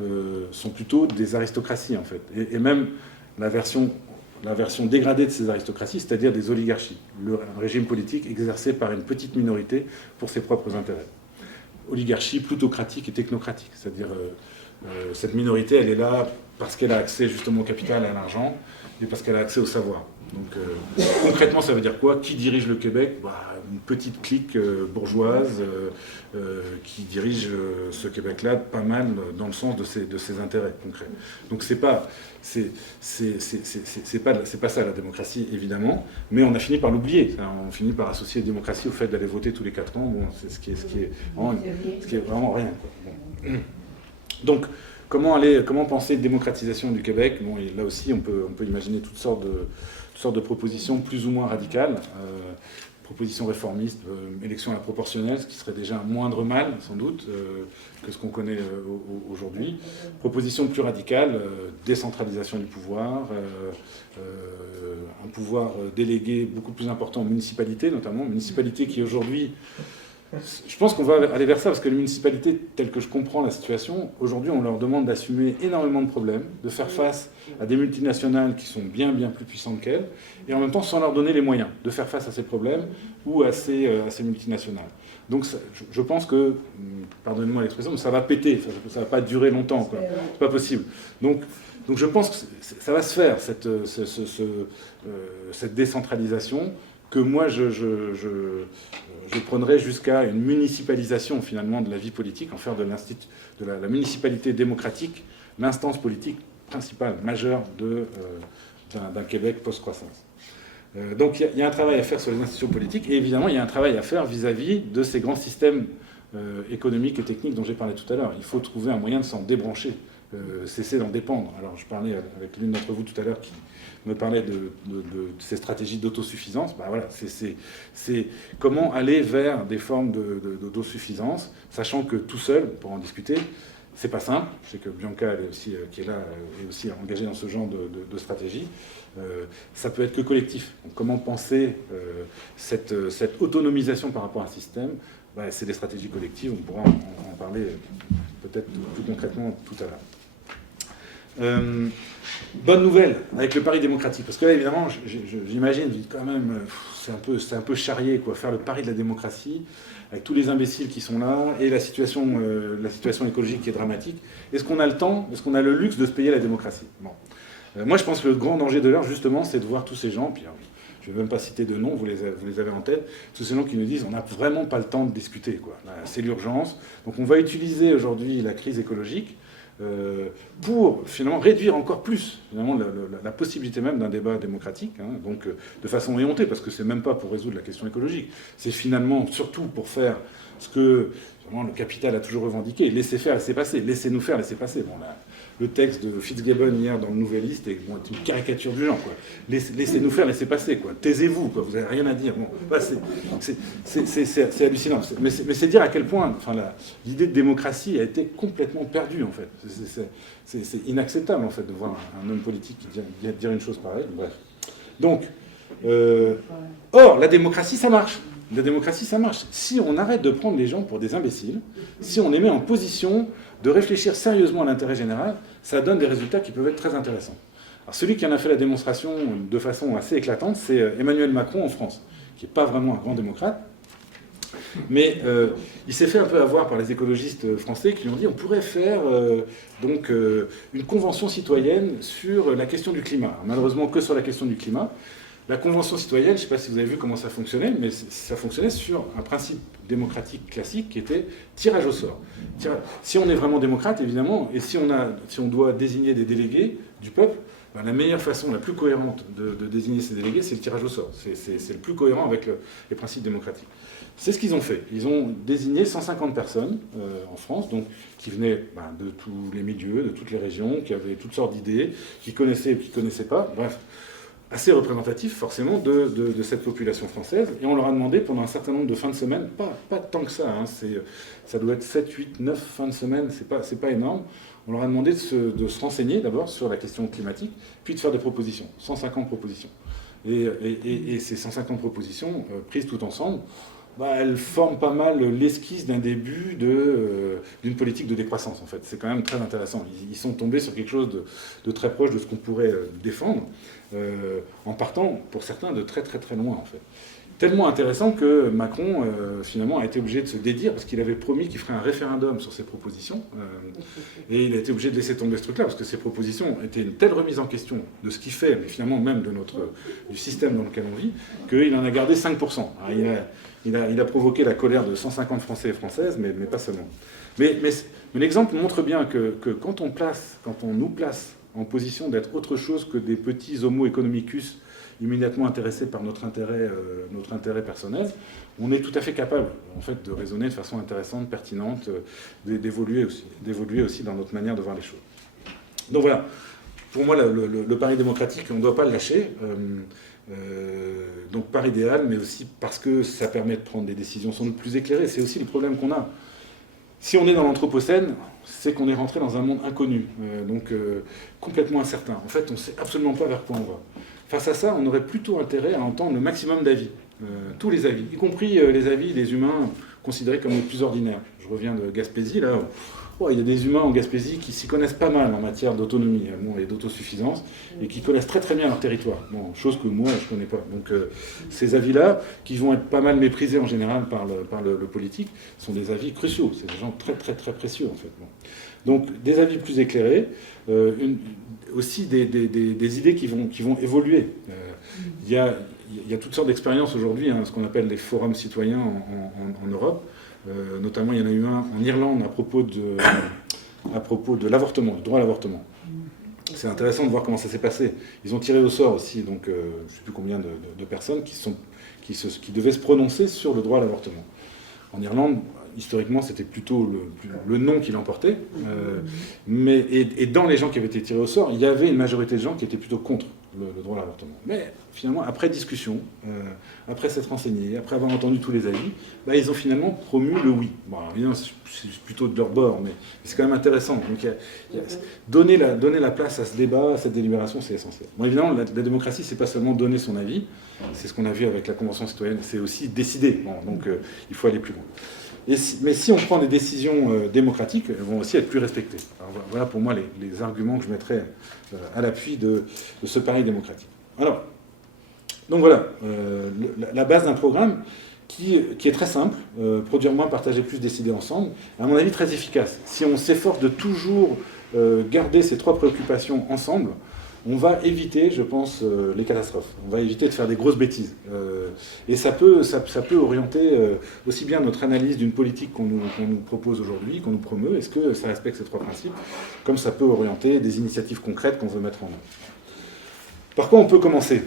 sont plutôt des aristocraties, en fait. Et même la version dégradée de ces aristocraties, c'est-à-dire des oligarchies, un régime politique exercé par une petite minorité pour ses propres intérêts. Oligarchie plutocratique et technocratique, c'est-à-dire cette minorité, elle est là parce qu'elle a accès justement au capital et à l'argent, et parce qu'elle a accès au savoir. Donc concrètement, ça veut dire quoi? Qui dirige le Québec? Une petite clique bourgeoise qui dirige ce Québec-là pas mal dans le sens de ses intérêts concrets. Donc c'est pas ça la démocratie, évidemment, mais on a fini par l'oublier. On finit par associer la démocratie au fait d'aller voter tous les 4 ans. Bon, c'est ce qui est vraiment rien, quoi. Bon. Donc, comment penser démocratisation du Québec? Bon, et là aussi, on peut imaginer toutes sortes de propositions plus ou moins radicales. Propositions réformistes, élection à la proportionnelle, ce qui serait déjà un moindre mal, sans doute, que ce qu'on connaît aujourd'hui. Propositions plus radicales, décentralisation du pouvoir, un pouvoir délégué beaucoup plus important aux municipalités, notamment, municipalités qui aujourd'hui... Je pense qu'on va aller vers ça, parce que les municipalités, telles que je comprends la situation, aujourd'hui, on leur demande d'assumer énormément de problèmes, de faire face à des multinationales qui sont bien plus puissantes qu'elles, et en même temps sans leur donner les moyens de faire face à ces problèmes ou à ces multinationales. Donc je pense que, pardonnez-moi l'expression, mais ça va péter, ça ne va pas durer longtemps, quoi. C'est pas possible. Donc je pense que ça va se faire, cette décentralisation, que moi je prônerais jusqu'à une municipalisation finalement de la vie politique, en faire de la municipalité démocratique l'instance politique principale, majeure d'un Québec post-croissance. Donc il y a un travail à faire sur les institutions politiques, et évidemment il y a un travail à faire vis-à-vis de ces grands systèmes économiques et techniques dont j'ai parlé tout à l'heure. Il faut trouver un moyen de s'en débrancher, cesser d'en dépendre. Alors je parlais avec l'une d'entre vous tout à l'heure qui me parlait de ces stratégies d'autosuffisance. Ben voilà, c'est comment aller vers des formes d'autosuffisance, sachant que tout seul, pour en discuter, c'est pas simple. Je sais que Bianca, elle est aussi, qui est là, est aussi engagée dans ce genre de stratégie. Ça peut être que collectif. Donc, comment penser cette autonomisation par rapport à un système? Ben, c'est des stratégies collectives. On pourra en parler peut-être plus concrètement tout à l'heure. Bonne nouvelle avec le pari démocratique, parce que là évidemment j'imagine quand même c'est un peu charrié quoi, faire le pari de la démocratie avec tous les imbéciles qui sont là et la situation écologique qui est dramatique. Est-ce qu'on a le temps, est-ce qu'on a le luxe de se payer la démocratie? Bon. Moi je pense que le grand danger de l'heure justement c'est de voir tous ces gens, puis je ne vais même pas citer de noms, vous les avez en tête, tous ces gens qui nous disent on n'a vraiment pas le temps de discuter quoi. C'est l'urgence, donc on va utiliser aujourd'hui la crise écologique pour finalement réduire encore plus finalement, la possibilité même d'un débat démocratique, hein, donc de façon éhontée, parce que c'est même pas pour résoudre la question écologique, c'est finalement surtout pour faire ce que le capital a toujours revendiqué, laisser faire, laisser passer, laissez-nous faire, laissez passer. Bon, là, le texte de Fitzgibbon hier dans le Nouvelliste est une caricature du genre, quoi. Laissez-nous faire, laissez passer, quoi. Taisez-vous, quoi. Vous n'avez rien à dire. Bon, bah, c'est hallucinant. Mais c'est dire à quel point, enfin, l'idée de démocratie a été complètement perdue, en fait. C'est inacceptable, en fait, de voir un homme politique qui dire une chose pareille. Bref. Donc, or, la démocratie, ça marche. La démocratie, ça marche. Si on arrête de prendre les gens pour des imbéciles, si on les met en position de réfléchir sérieusement à l'intérêt général, ça donne des résultats qui peuvent être très intéressants. Alors, celui qui en a fait la démonstration de façon assez éclatante, c'est Emmanuel Macron en France, qui n'est pas vraiment un grand démocrate, mais il s'est fait un peu avoir par les écologistes français qui lui ont dit on pourrait faire une convention citoyenne sur la question du climat. Alors, malheureusement que sur la question du climat. La Convention citoyenne, je ne sais pas si vous avez vu comment ça fonctionnait, mais ça fonctionnait sur un principe démocratique classique qui était tirage au sort. Si on est vraiment démocrate, évidemment, et si on doit désigner des délégués du peuple, ben la meilleure façon, la plus cohérente de désigner ces délégués, c'est le tirage au sort. C'est le plus cohérent avec les principes démocratiques. C'est ce qu'ils ont fait. Ils ont désigné 150 personnes en France, donc, qui venaient de tous les milieux, de toutes les régions, qui avaient toutes sortes d'idées, qui connaissaient ou qui ne connaissaient pas, bref. Assez représentatif forcément de cette population française, et on leur a demandé pendant un certain nombre de fins de semaine, pas tant que ça, hein, ça doit être 7, 8, 9 fins de semaine, c'est pas énorme, on leur a demandé de se renseigner d'abord sur la question climatique, puis de faire des propositions, 150 propositions. Et ces 150 propositions, prises toutes ensemble, elles forment pas mal l'esquisse d'un début d'une politique de décroissance, en fait. C'est quand même très intéressant. Ils sont tombés sur quelque chose de très proche de ce qu'on pourrait défendre, en partant, pour certains, de très très très loin, en fait. Tellement intéressant que Macron, finalement, a été obligé de se dédire, parce qu'il avait promis qu'il ferait un référendum sur ses propositions, et il a été obligé de laisser tomber ce truc-là, parce que ses propositions étaient une telle remise en question de ce qu'il fait, mais finalement même du système dans lequel on vit, qu'il en a gardé 5%. Alors, il a provoqué la colère de 150 Français et Françaises, mais pas seulement. Mais l'exemple montre bien que quand on nous place en position d'être autre chose que des petits homo economicus immédiatement intéressés par notre intérêt personnel, on est tout à fait capable en fait, de raisonner de façon intéressante, pertinente, d'évoluer aussi dans notre manière de voir les choses. Donc voilà, pour moi le pari démocratique, on ne doit pas le lâcher. Donc par idéal, mais aussi parce que ça permet de prendre des décisions sans doute plus éclairées. C'est aussi le problème qu'on a. Si on est dans l'Anthropocène, c'est qu'on est rentré dans un monde inconnu, donc complètement incertain. En fait, on ne sait absolument pas vers quoi on va. Face à ça, on aurait plutôt intérêt à entendre le maximum d'avis, tous les avis, y compris les avis des humains considérés comme les plus ordinaires. Je reviens de Gaspésie, là. Il y a des humains en Gaspésie qui s'y connaissent pas mal en matière d'autonomie et d'autosuffisance, et qui connaissent très très bien leur territoire, chose que moi je ne connais pas. Donc ces avis-là, qui vont être pas mal méprisés en général par le politique, sont des avis cruciaux, c'est des gens très très très précieux en fait. Donc des avis plus éclairés, aussi des idées qui vont évoluer. Il y a il y a toutes sortes d'expériences aujourd'hui, ce qu'on appelle les forums citoyens en Europe. Notamment, il y en a eu un en Irlande à propos de l'avortement, du droit à l'avortement. C'est intéressant de voir comment ça s'est passé. Ils ont tiré au sort aussi, donc je ne sais plus combien de personnes qui devaient se prononcer sur le droit à l'avortement. En Irlande, historiquement, c'était plutôt le non qui l'emportait. Et dans les gens qui avaient été tirés au sort, il y avait une majorité de gens qui étaient plutôt contre le droit à l'avortement. Mais finalement, après discussion, après s'être renseigné, après avoir entendu tous les avis, ils ont finalement promu le oui. Bon, alors, évidemment, c'est plutôt de leur bord, mais c'est quand même intéressant. Donc, donner la place à ce débat, à cette délibération, c'est essentiel. Bon, évidemment, la démocratie, c'est pas seulement donner son avis, c'est ce qu'on a vu avec la Convention citoyenne, c'est aussi décider. Bon, donc, il faut aller plus loin. Mais si on prend des décisions démocratiques, elles vont aussi être plus respectées. Alors, voilà pour moi les arguments que je mettrais à l'appui de ce pari démocratique. Alors, donc voilà, la base d'un programme qui est très simple, produire moins, partager plus, décider ensemble, à mon avis très efficace. Si on s'efforce de toujours garder ces trois préoccupations ensemble, on va éviter, je pense, les catastrophes. On va éviter de faire des grosses bêtises. Et ça peut orienter aussi bien notre analyse d'une politique qu'on nous propose aujourd'hui, qu'on nous promeut, est-ce que ça respecte ces trois principes, comme ça peut orienter des initiatives concrètes qu'on veut mettre en œuvre. Par quoi on peut commencer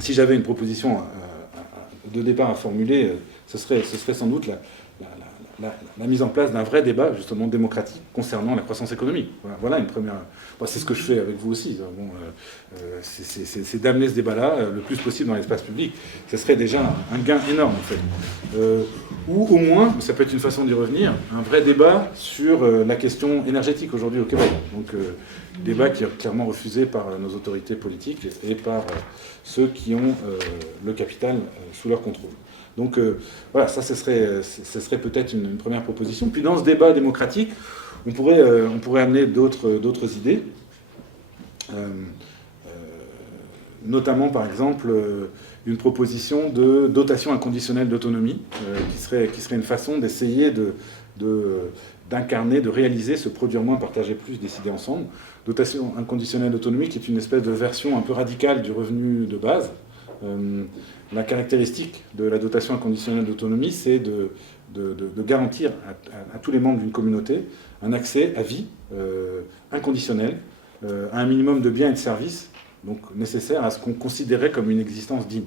si j'avais une proposition de départ à formuler, ce serait sans doute la mise en place d'un vrai débat, justement, démocratique concernant la croissance économique. Voilà une première... c'est ce que je fais avec vous aussi. C'est d'amener ce débat-là le plus possible dans l'espace public. Ce serait déjà un gain énorme, en fait. Ou au moins, ça peut être une façon d'y revenir, un vrai débat sur la question énergétique aujourd'hui au Québec. Donc, débat qui est clairement refusé par nos autorités politiques et par ceux qui ont le capital sous leur contrôle. Donc voilà, ça ce serait peut-être une première proposition. Puis dans ce débat démocratique, on pourrait amener d'autres idées, notamment par exemple une proposition de dotation inconditionnelle d'autonomie, qui serait une façon d'essayer d'incarner, de réaliser ce produire moins, partager plus, décider ensemble. Dotation inconditionnelle d'autonomie qui est une espèce de version un peu radicale du revenu de base. La caractéristique de la dotation inconditionnelle d'autonomie, c'est de garantir à tous les membres d'une communauté un accès à vie inconditionnel, à un minimum de biens et de services, donc nécessaire à ce qu'on considérait comme une existence digne.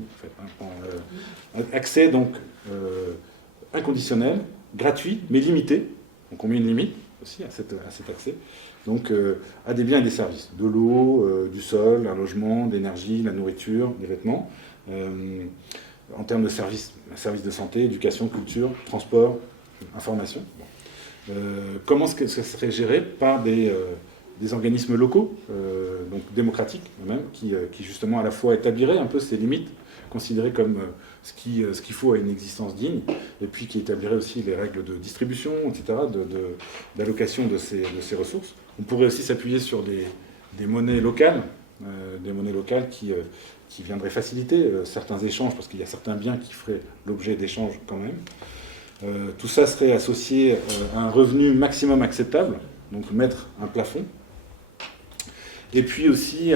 En fait, accès donc inconditionnel, gratuit, mais limité. Donc on met une limite aussi à cet accès. Donc à des biens et des services, de l'eau, du sol, un logement, d'énergie, la nourriture, des vêtements. En termes de services de santé, éducation, culture, transport, information. Comment est-ce que ça serait géré par des organismes locaux, donc démocratiques même, qui justement à la fois établiraient un peu ces limites, considérées comme ce qu'il faut à une existence digne, et puis qui établiraient aussi les règles de distribution, etc., d'allocation de ces ressources. On pourrait aussi s'appuyer sur des monnaies locales, qui viendraient faciliter certains échanges, parce qu'il y a certains biens qui feraient l'objet d'échanges quand même. Tout ça serait associé à un revenu maximum acceptable, donc mettre un plafond. Et puis aussi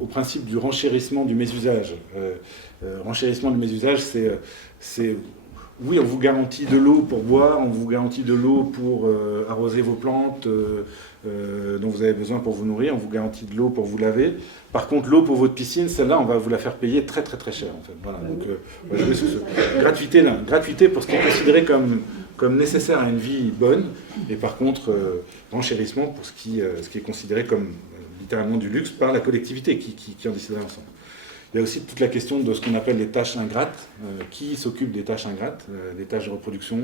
au principe du renchérissement du mésusage. Renchérissement du mésusage, c'est oui, on vous garantit de l'eau pour boire, on vous garantit de l'eau pour arroser vos plantes dont vous avez besoin pour vous nourrir, on vous garantit de l'eau pour vous laver. Par contre, l'eau pour votre piscine, celle-là, on va vous la faire payer très très très cher, en fait. Voilà, donc on va jouer sur ce gratuité pour ce qui est considéré comme nécessaire à une vie bonne, et par contre, renchérissement pour ce qui est considéré comme littéralement du luxe par la collectivité qui en déciderait ensemble. Il y a aussi toute la question de ce qu'on appelle les tâches ingrates. Qui s'occupe des tâches ingrates, des tâches de reproduction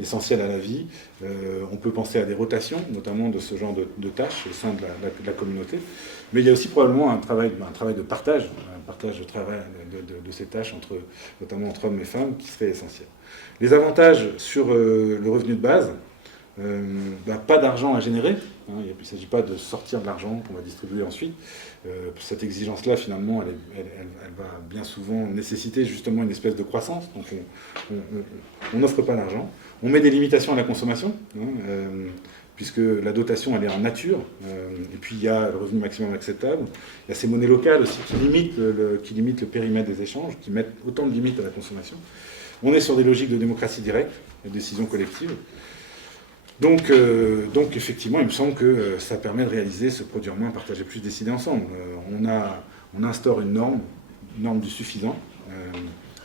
essentielles à la vie. On peut penser à des rotations, notamment de ce genre de tâches au sein de la communauté. Mais il y a aussi probablement un travail de partage, un partage de travail de ces tâches, notamment entre hommes et femmes, qui serait essentiel. Les avantages sur le revenu de base, pas d'argent à générer. Il ne s'agit pas de sortir de l'argent qu'on va distribuer ensuite. Cette exigence-là, finalement, elle va bien souvent nécessiter justement une espèce de croissance. Donc on n'offre pas l'argent. On met des limitations à la consommation. puisque la dotation, elle est en nature, et puis il y a le revenu maximum acceptable, il y a ces monnaies locales aussi qui limitent le périmètre des échanges, qui mettent autant de limites à la consommation. On est sur des logiques de démocratie directe, de décision collective. Donc effectivement, il me semble que ça permet de réaliser ce produire moins, partager plus, décider ensemble. On instaure une norme du suffisant,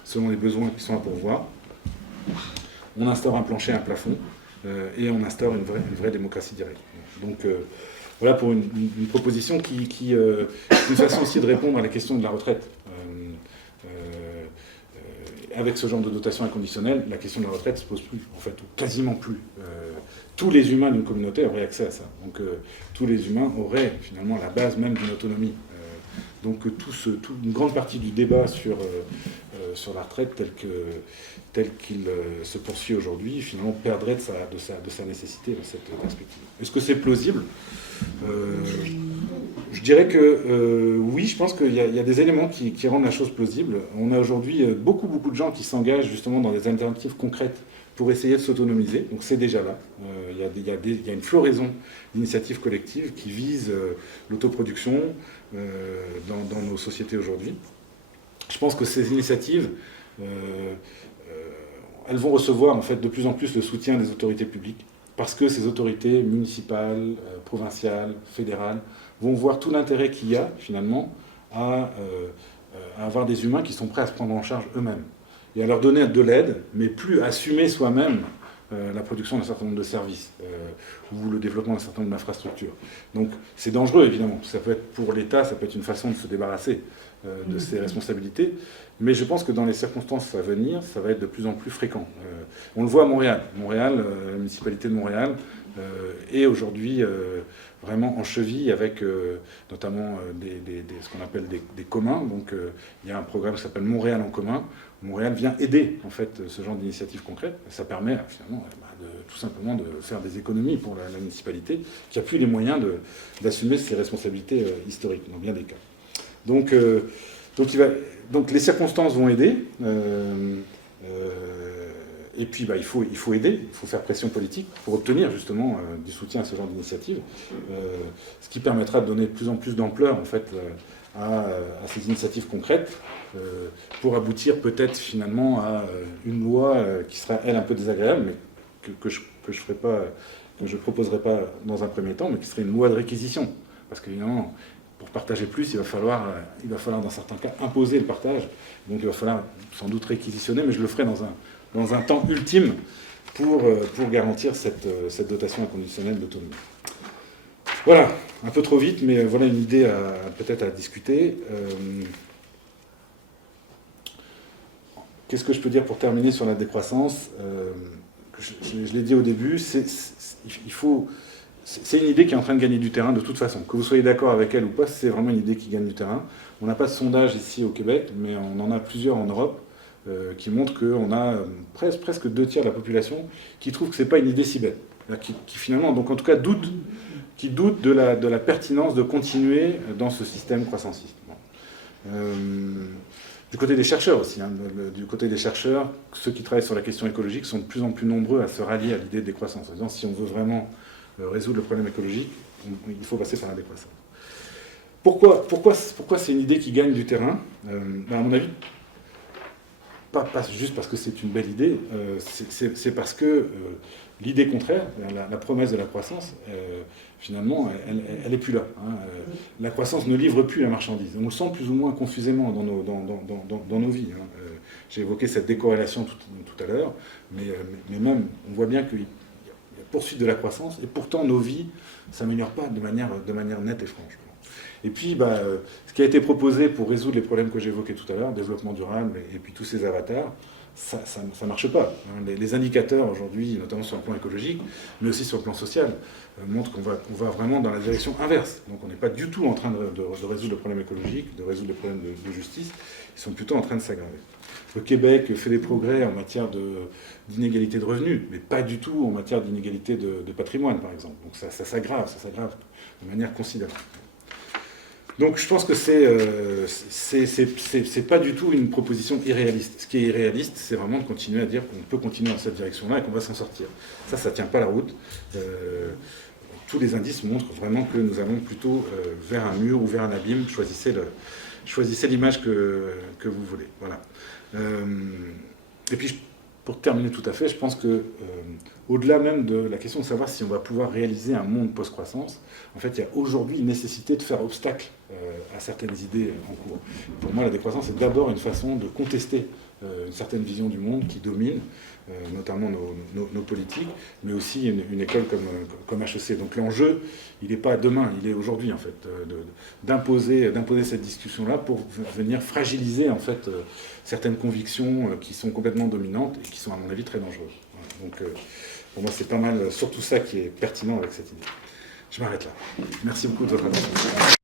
selon les besoins qui sont à pourvoir. On instaure un plancher, un plafond, et on instaure une vraie démocratie directe. Donc voilà pour une proposition qui est une façon aussi de répondre à la question de la retraite. Avec ce genre de dotation inconditionnelle, la question de la retraite ne se pose plus, en fait, ou quasiment plus. Tous les humains d'une communauté auraient accès à ça. Donc tous les humains auraient finalement la base même d'une autonomie. Donc une grande partie du débat sur la retraite tel qu'il se poursuit aujourd'hui, finalement, perdrait de sa nécessité dans cette perspective. Est-ce que c'est plausible ? Je dirais que oui, je pense qu'il y a des éléments qui rendent la chose plausible. On a aujourd'hui beaucoup de gens qui s'engagent justement dans des alternatives concrètes pour essayer de s'autonomiser. Donc c'est déjà là. Il y a une floraison d'initiatives collectives qui visent l'autoproduction dans nos sociétés aujourd'hui. Je pense que ces initiatives, elles vont recevoir en fait de plus en plus le soutien des autorités publiques, parce que ces autorités municipales, provinciales, fédérales vont voir tout l'intérêt qu'il y a finalement à avoir des humains qui sont prêts à se prendre en charge eux-mêmes et à leur donner de l'aide, mais plus à assumer soi-même la production d'un certain nombre de services ou le développement d'un certain nombre d'infrastructures. Donc c'est dangereux évidemment. Ça peut être pour l'État, ça peut être une façon de se débarrasser de ses responsabilités, mais je pense que dans les circonstances à venir, ça va être de plus en plus fréquent. On le voit à Montréal. La municipalité de Montréal est aujourd'hui vraiment en cheville avec notamment ce qu'on appelle des communs. Donc il y a un programme qui s'appelle Montréal en commun. Montréal vient aider en fait ce genre d'initiative concrète. Ça permet finalement tout simplement de faire des économies pour la municipalité qui n'a plus les moyens d'assumer ses responsabilités historiques dans bien des cas. Donc les circonstances vont aider. Et puis il faut aider, il faut faire pression politique pour obtenir justement du soutien à ce genre d'initiative, ce qui permettra de donner de plus en plus d'ampleur en fait à ces initiatives concrètes, pour aboutir peut-être finalement à une loi qui sera elle un peu désagréable, mais que je proposerai pas dans un premier temps, mais qui serait une loi de réquisition, parce qu'évidemment pour partager plus, il va falloir dans certains cas imposer le partage, donc il va falloir sans doute réquisitionner, mais je le ferai dans un temps ultime pour garantir cette dotation inconditionnelle d'autonomie. Voilà, un peu trop vite, mais voilà une idée peut-être à discuter. Qu'est-ce que je peux dire pour terminer sur la décroissance ? Je l'ai dit au début, c'est une idée qui est en train de gagner du terrain de toute façon. Que vous soyez d'accord avec elle ou pas, c'est vraiment une idée qui gagne du terrain. On n'a pas de sondage ici au Québec, mais on en a plusieurs en Europe qui montrent qu'on a presque 2 tiers de la population qui trouve que ce n'est pas une idée si bête. Qui finalement, donc en tout cas, doutent de la pertinence de continuer dans ce système croissanciste. Du côté des chercheurs aussi, du côté des chercheurs, ceux qui travaillent sur la question écologique sont de plus en plus nombreux à se rallier à l'idée de décroissance. En disant, si on veut vraiment résoudre le problème écologique, il faut passer par la décroissance. Pourquoi c'est une idée qui gagne du terrain ? À mon avis, pas juste parce que c'est une belle idée, c'est parce que l'idée contraire, la promesse de la croissance, finalement, elle n'est plus là. La croissance ne livre plus la marchandise. On le sent plus ou moins confusément dans nos vies. J'ai évoqué cette décorrélation tout à l'heure, mais même, on voit bien qu'il y a poursuite de la croissance, et pourtant nos vies ne s'améliorent pas de manière nette et franche. Et puis, ce qui a été proposé pour résoudre les problèmes que j'évoquais tout à l'heure, développement durable et puis tous ces avatars, ça ne marche pas. Les indicateurs aujourd'hui, notamment sur le plan écologique, mais aussi sur le plan social, montrent qu'on va vraiment dans la direction inverse. Donc on n'est pas du tout en train de résoudre le problème écologique, de résoudre le problème de justice, ils sont plutôt en train de s'aggraver. Le Québec fait des progrès en matière d'inégalité de revenus, mais pas du tout en matière d'inégalité de patrimoine, par exemple. Donc ça s'aggrave de manière considérable. Donc je pense que c'est pas du tout une proposition irréaliste. Ce qui est irréaliste, c'est vraiment de continuer à dire qu'on peut continuer dans cette direction-là et qu'on va s'en sortir. Ça tient pas la route. Tous les indices montrent vraiment que nous allons plutôt vers un mur ou vers un abîme. Choisissez l'image que vous voulez. Voilà. Et puis, pour terminer tout à fait, je pense que au-delà même de la question de savoir si on va pouvoir réaliser un monde post-croissance, en fait, il y a aujourd'hui une nécessité de faire obstacle à certaines idées en cours. Pour moi, la décroissance est d'abord une façon de contester une certaine vision du monde qui domine, notamment nos politiques, mais aussi une école comme HEC. Donc l'enjeu, il n'est pas demain, il est aujourd'hui, en fait, d'imposer cette discussion-là pour venir fragiliser, en fait, certaines convictions qui sont complètement dominantes et qui sont, à mon avis, très dangereuses. Voilà. Donc, pour moi, c'est pas mal, surtout ça qui est pertinent avec cette idée. Je m'arrête là. Merci beaucoup de votre attention.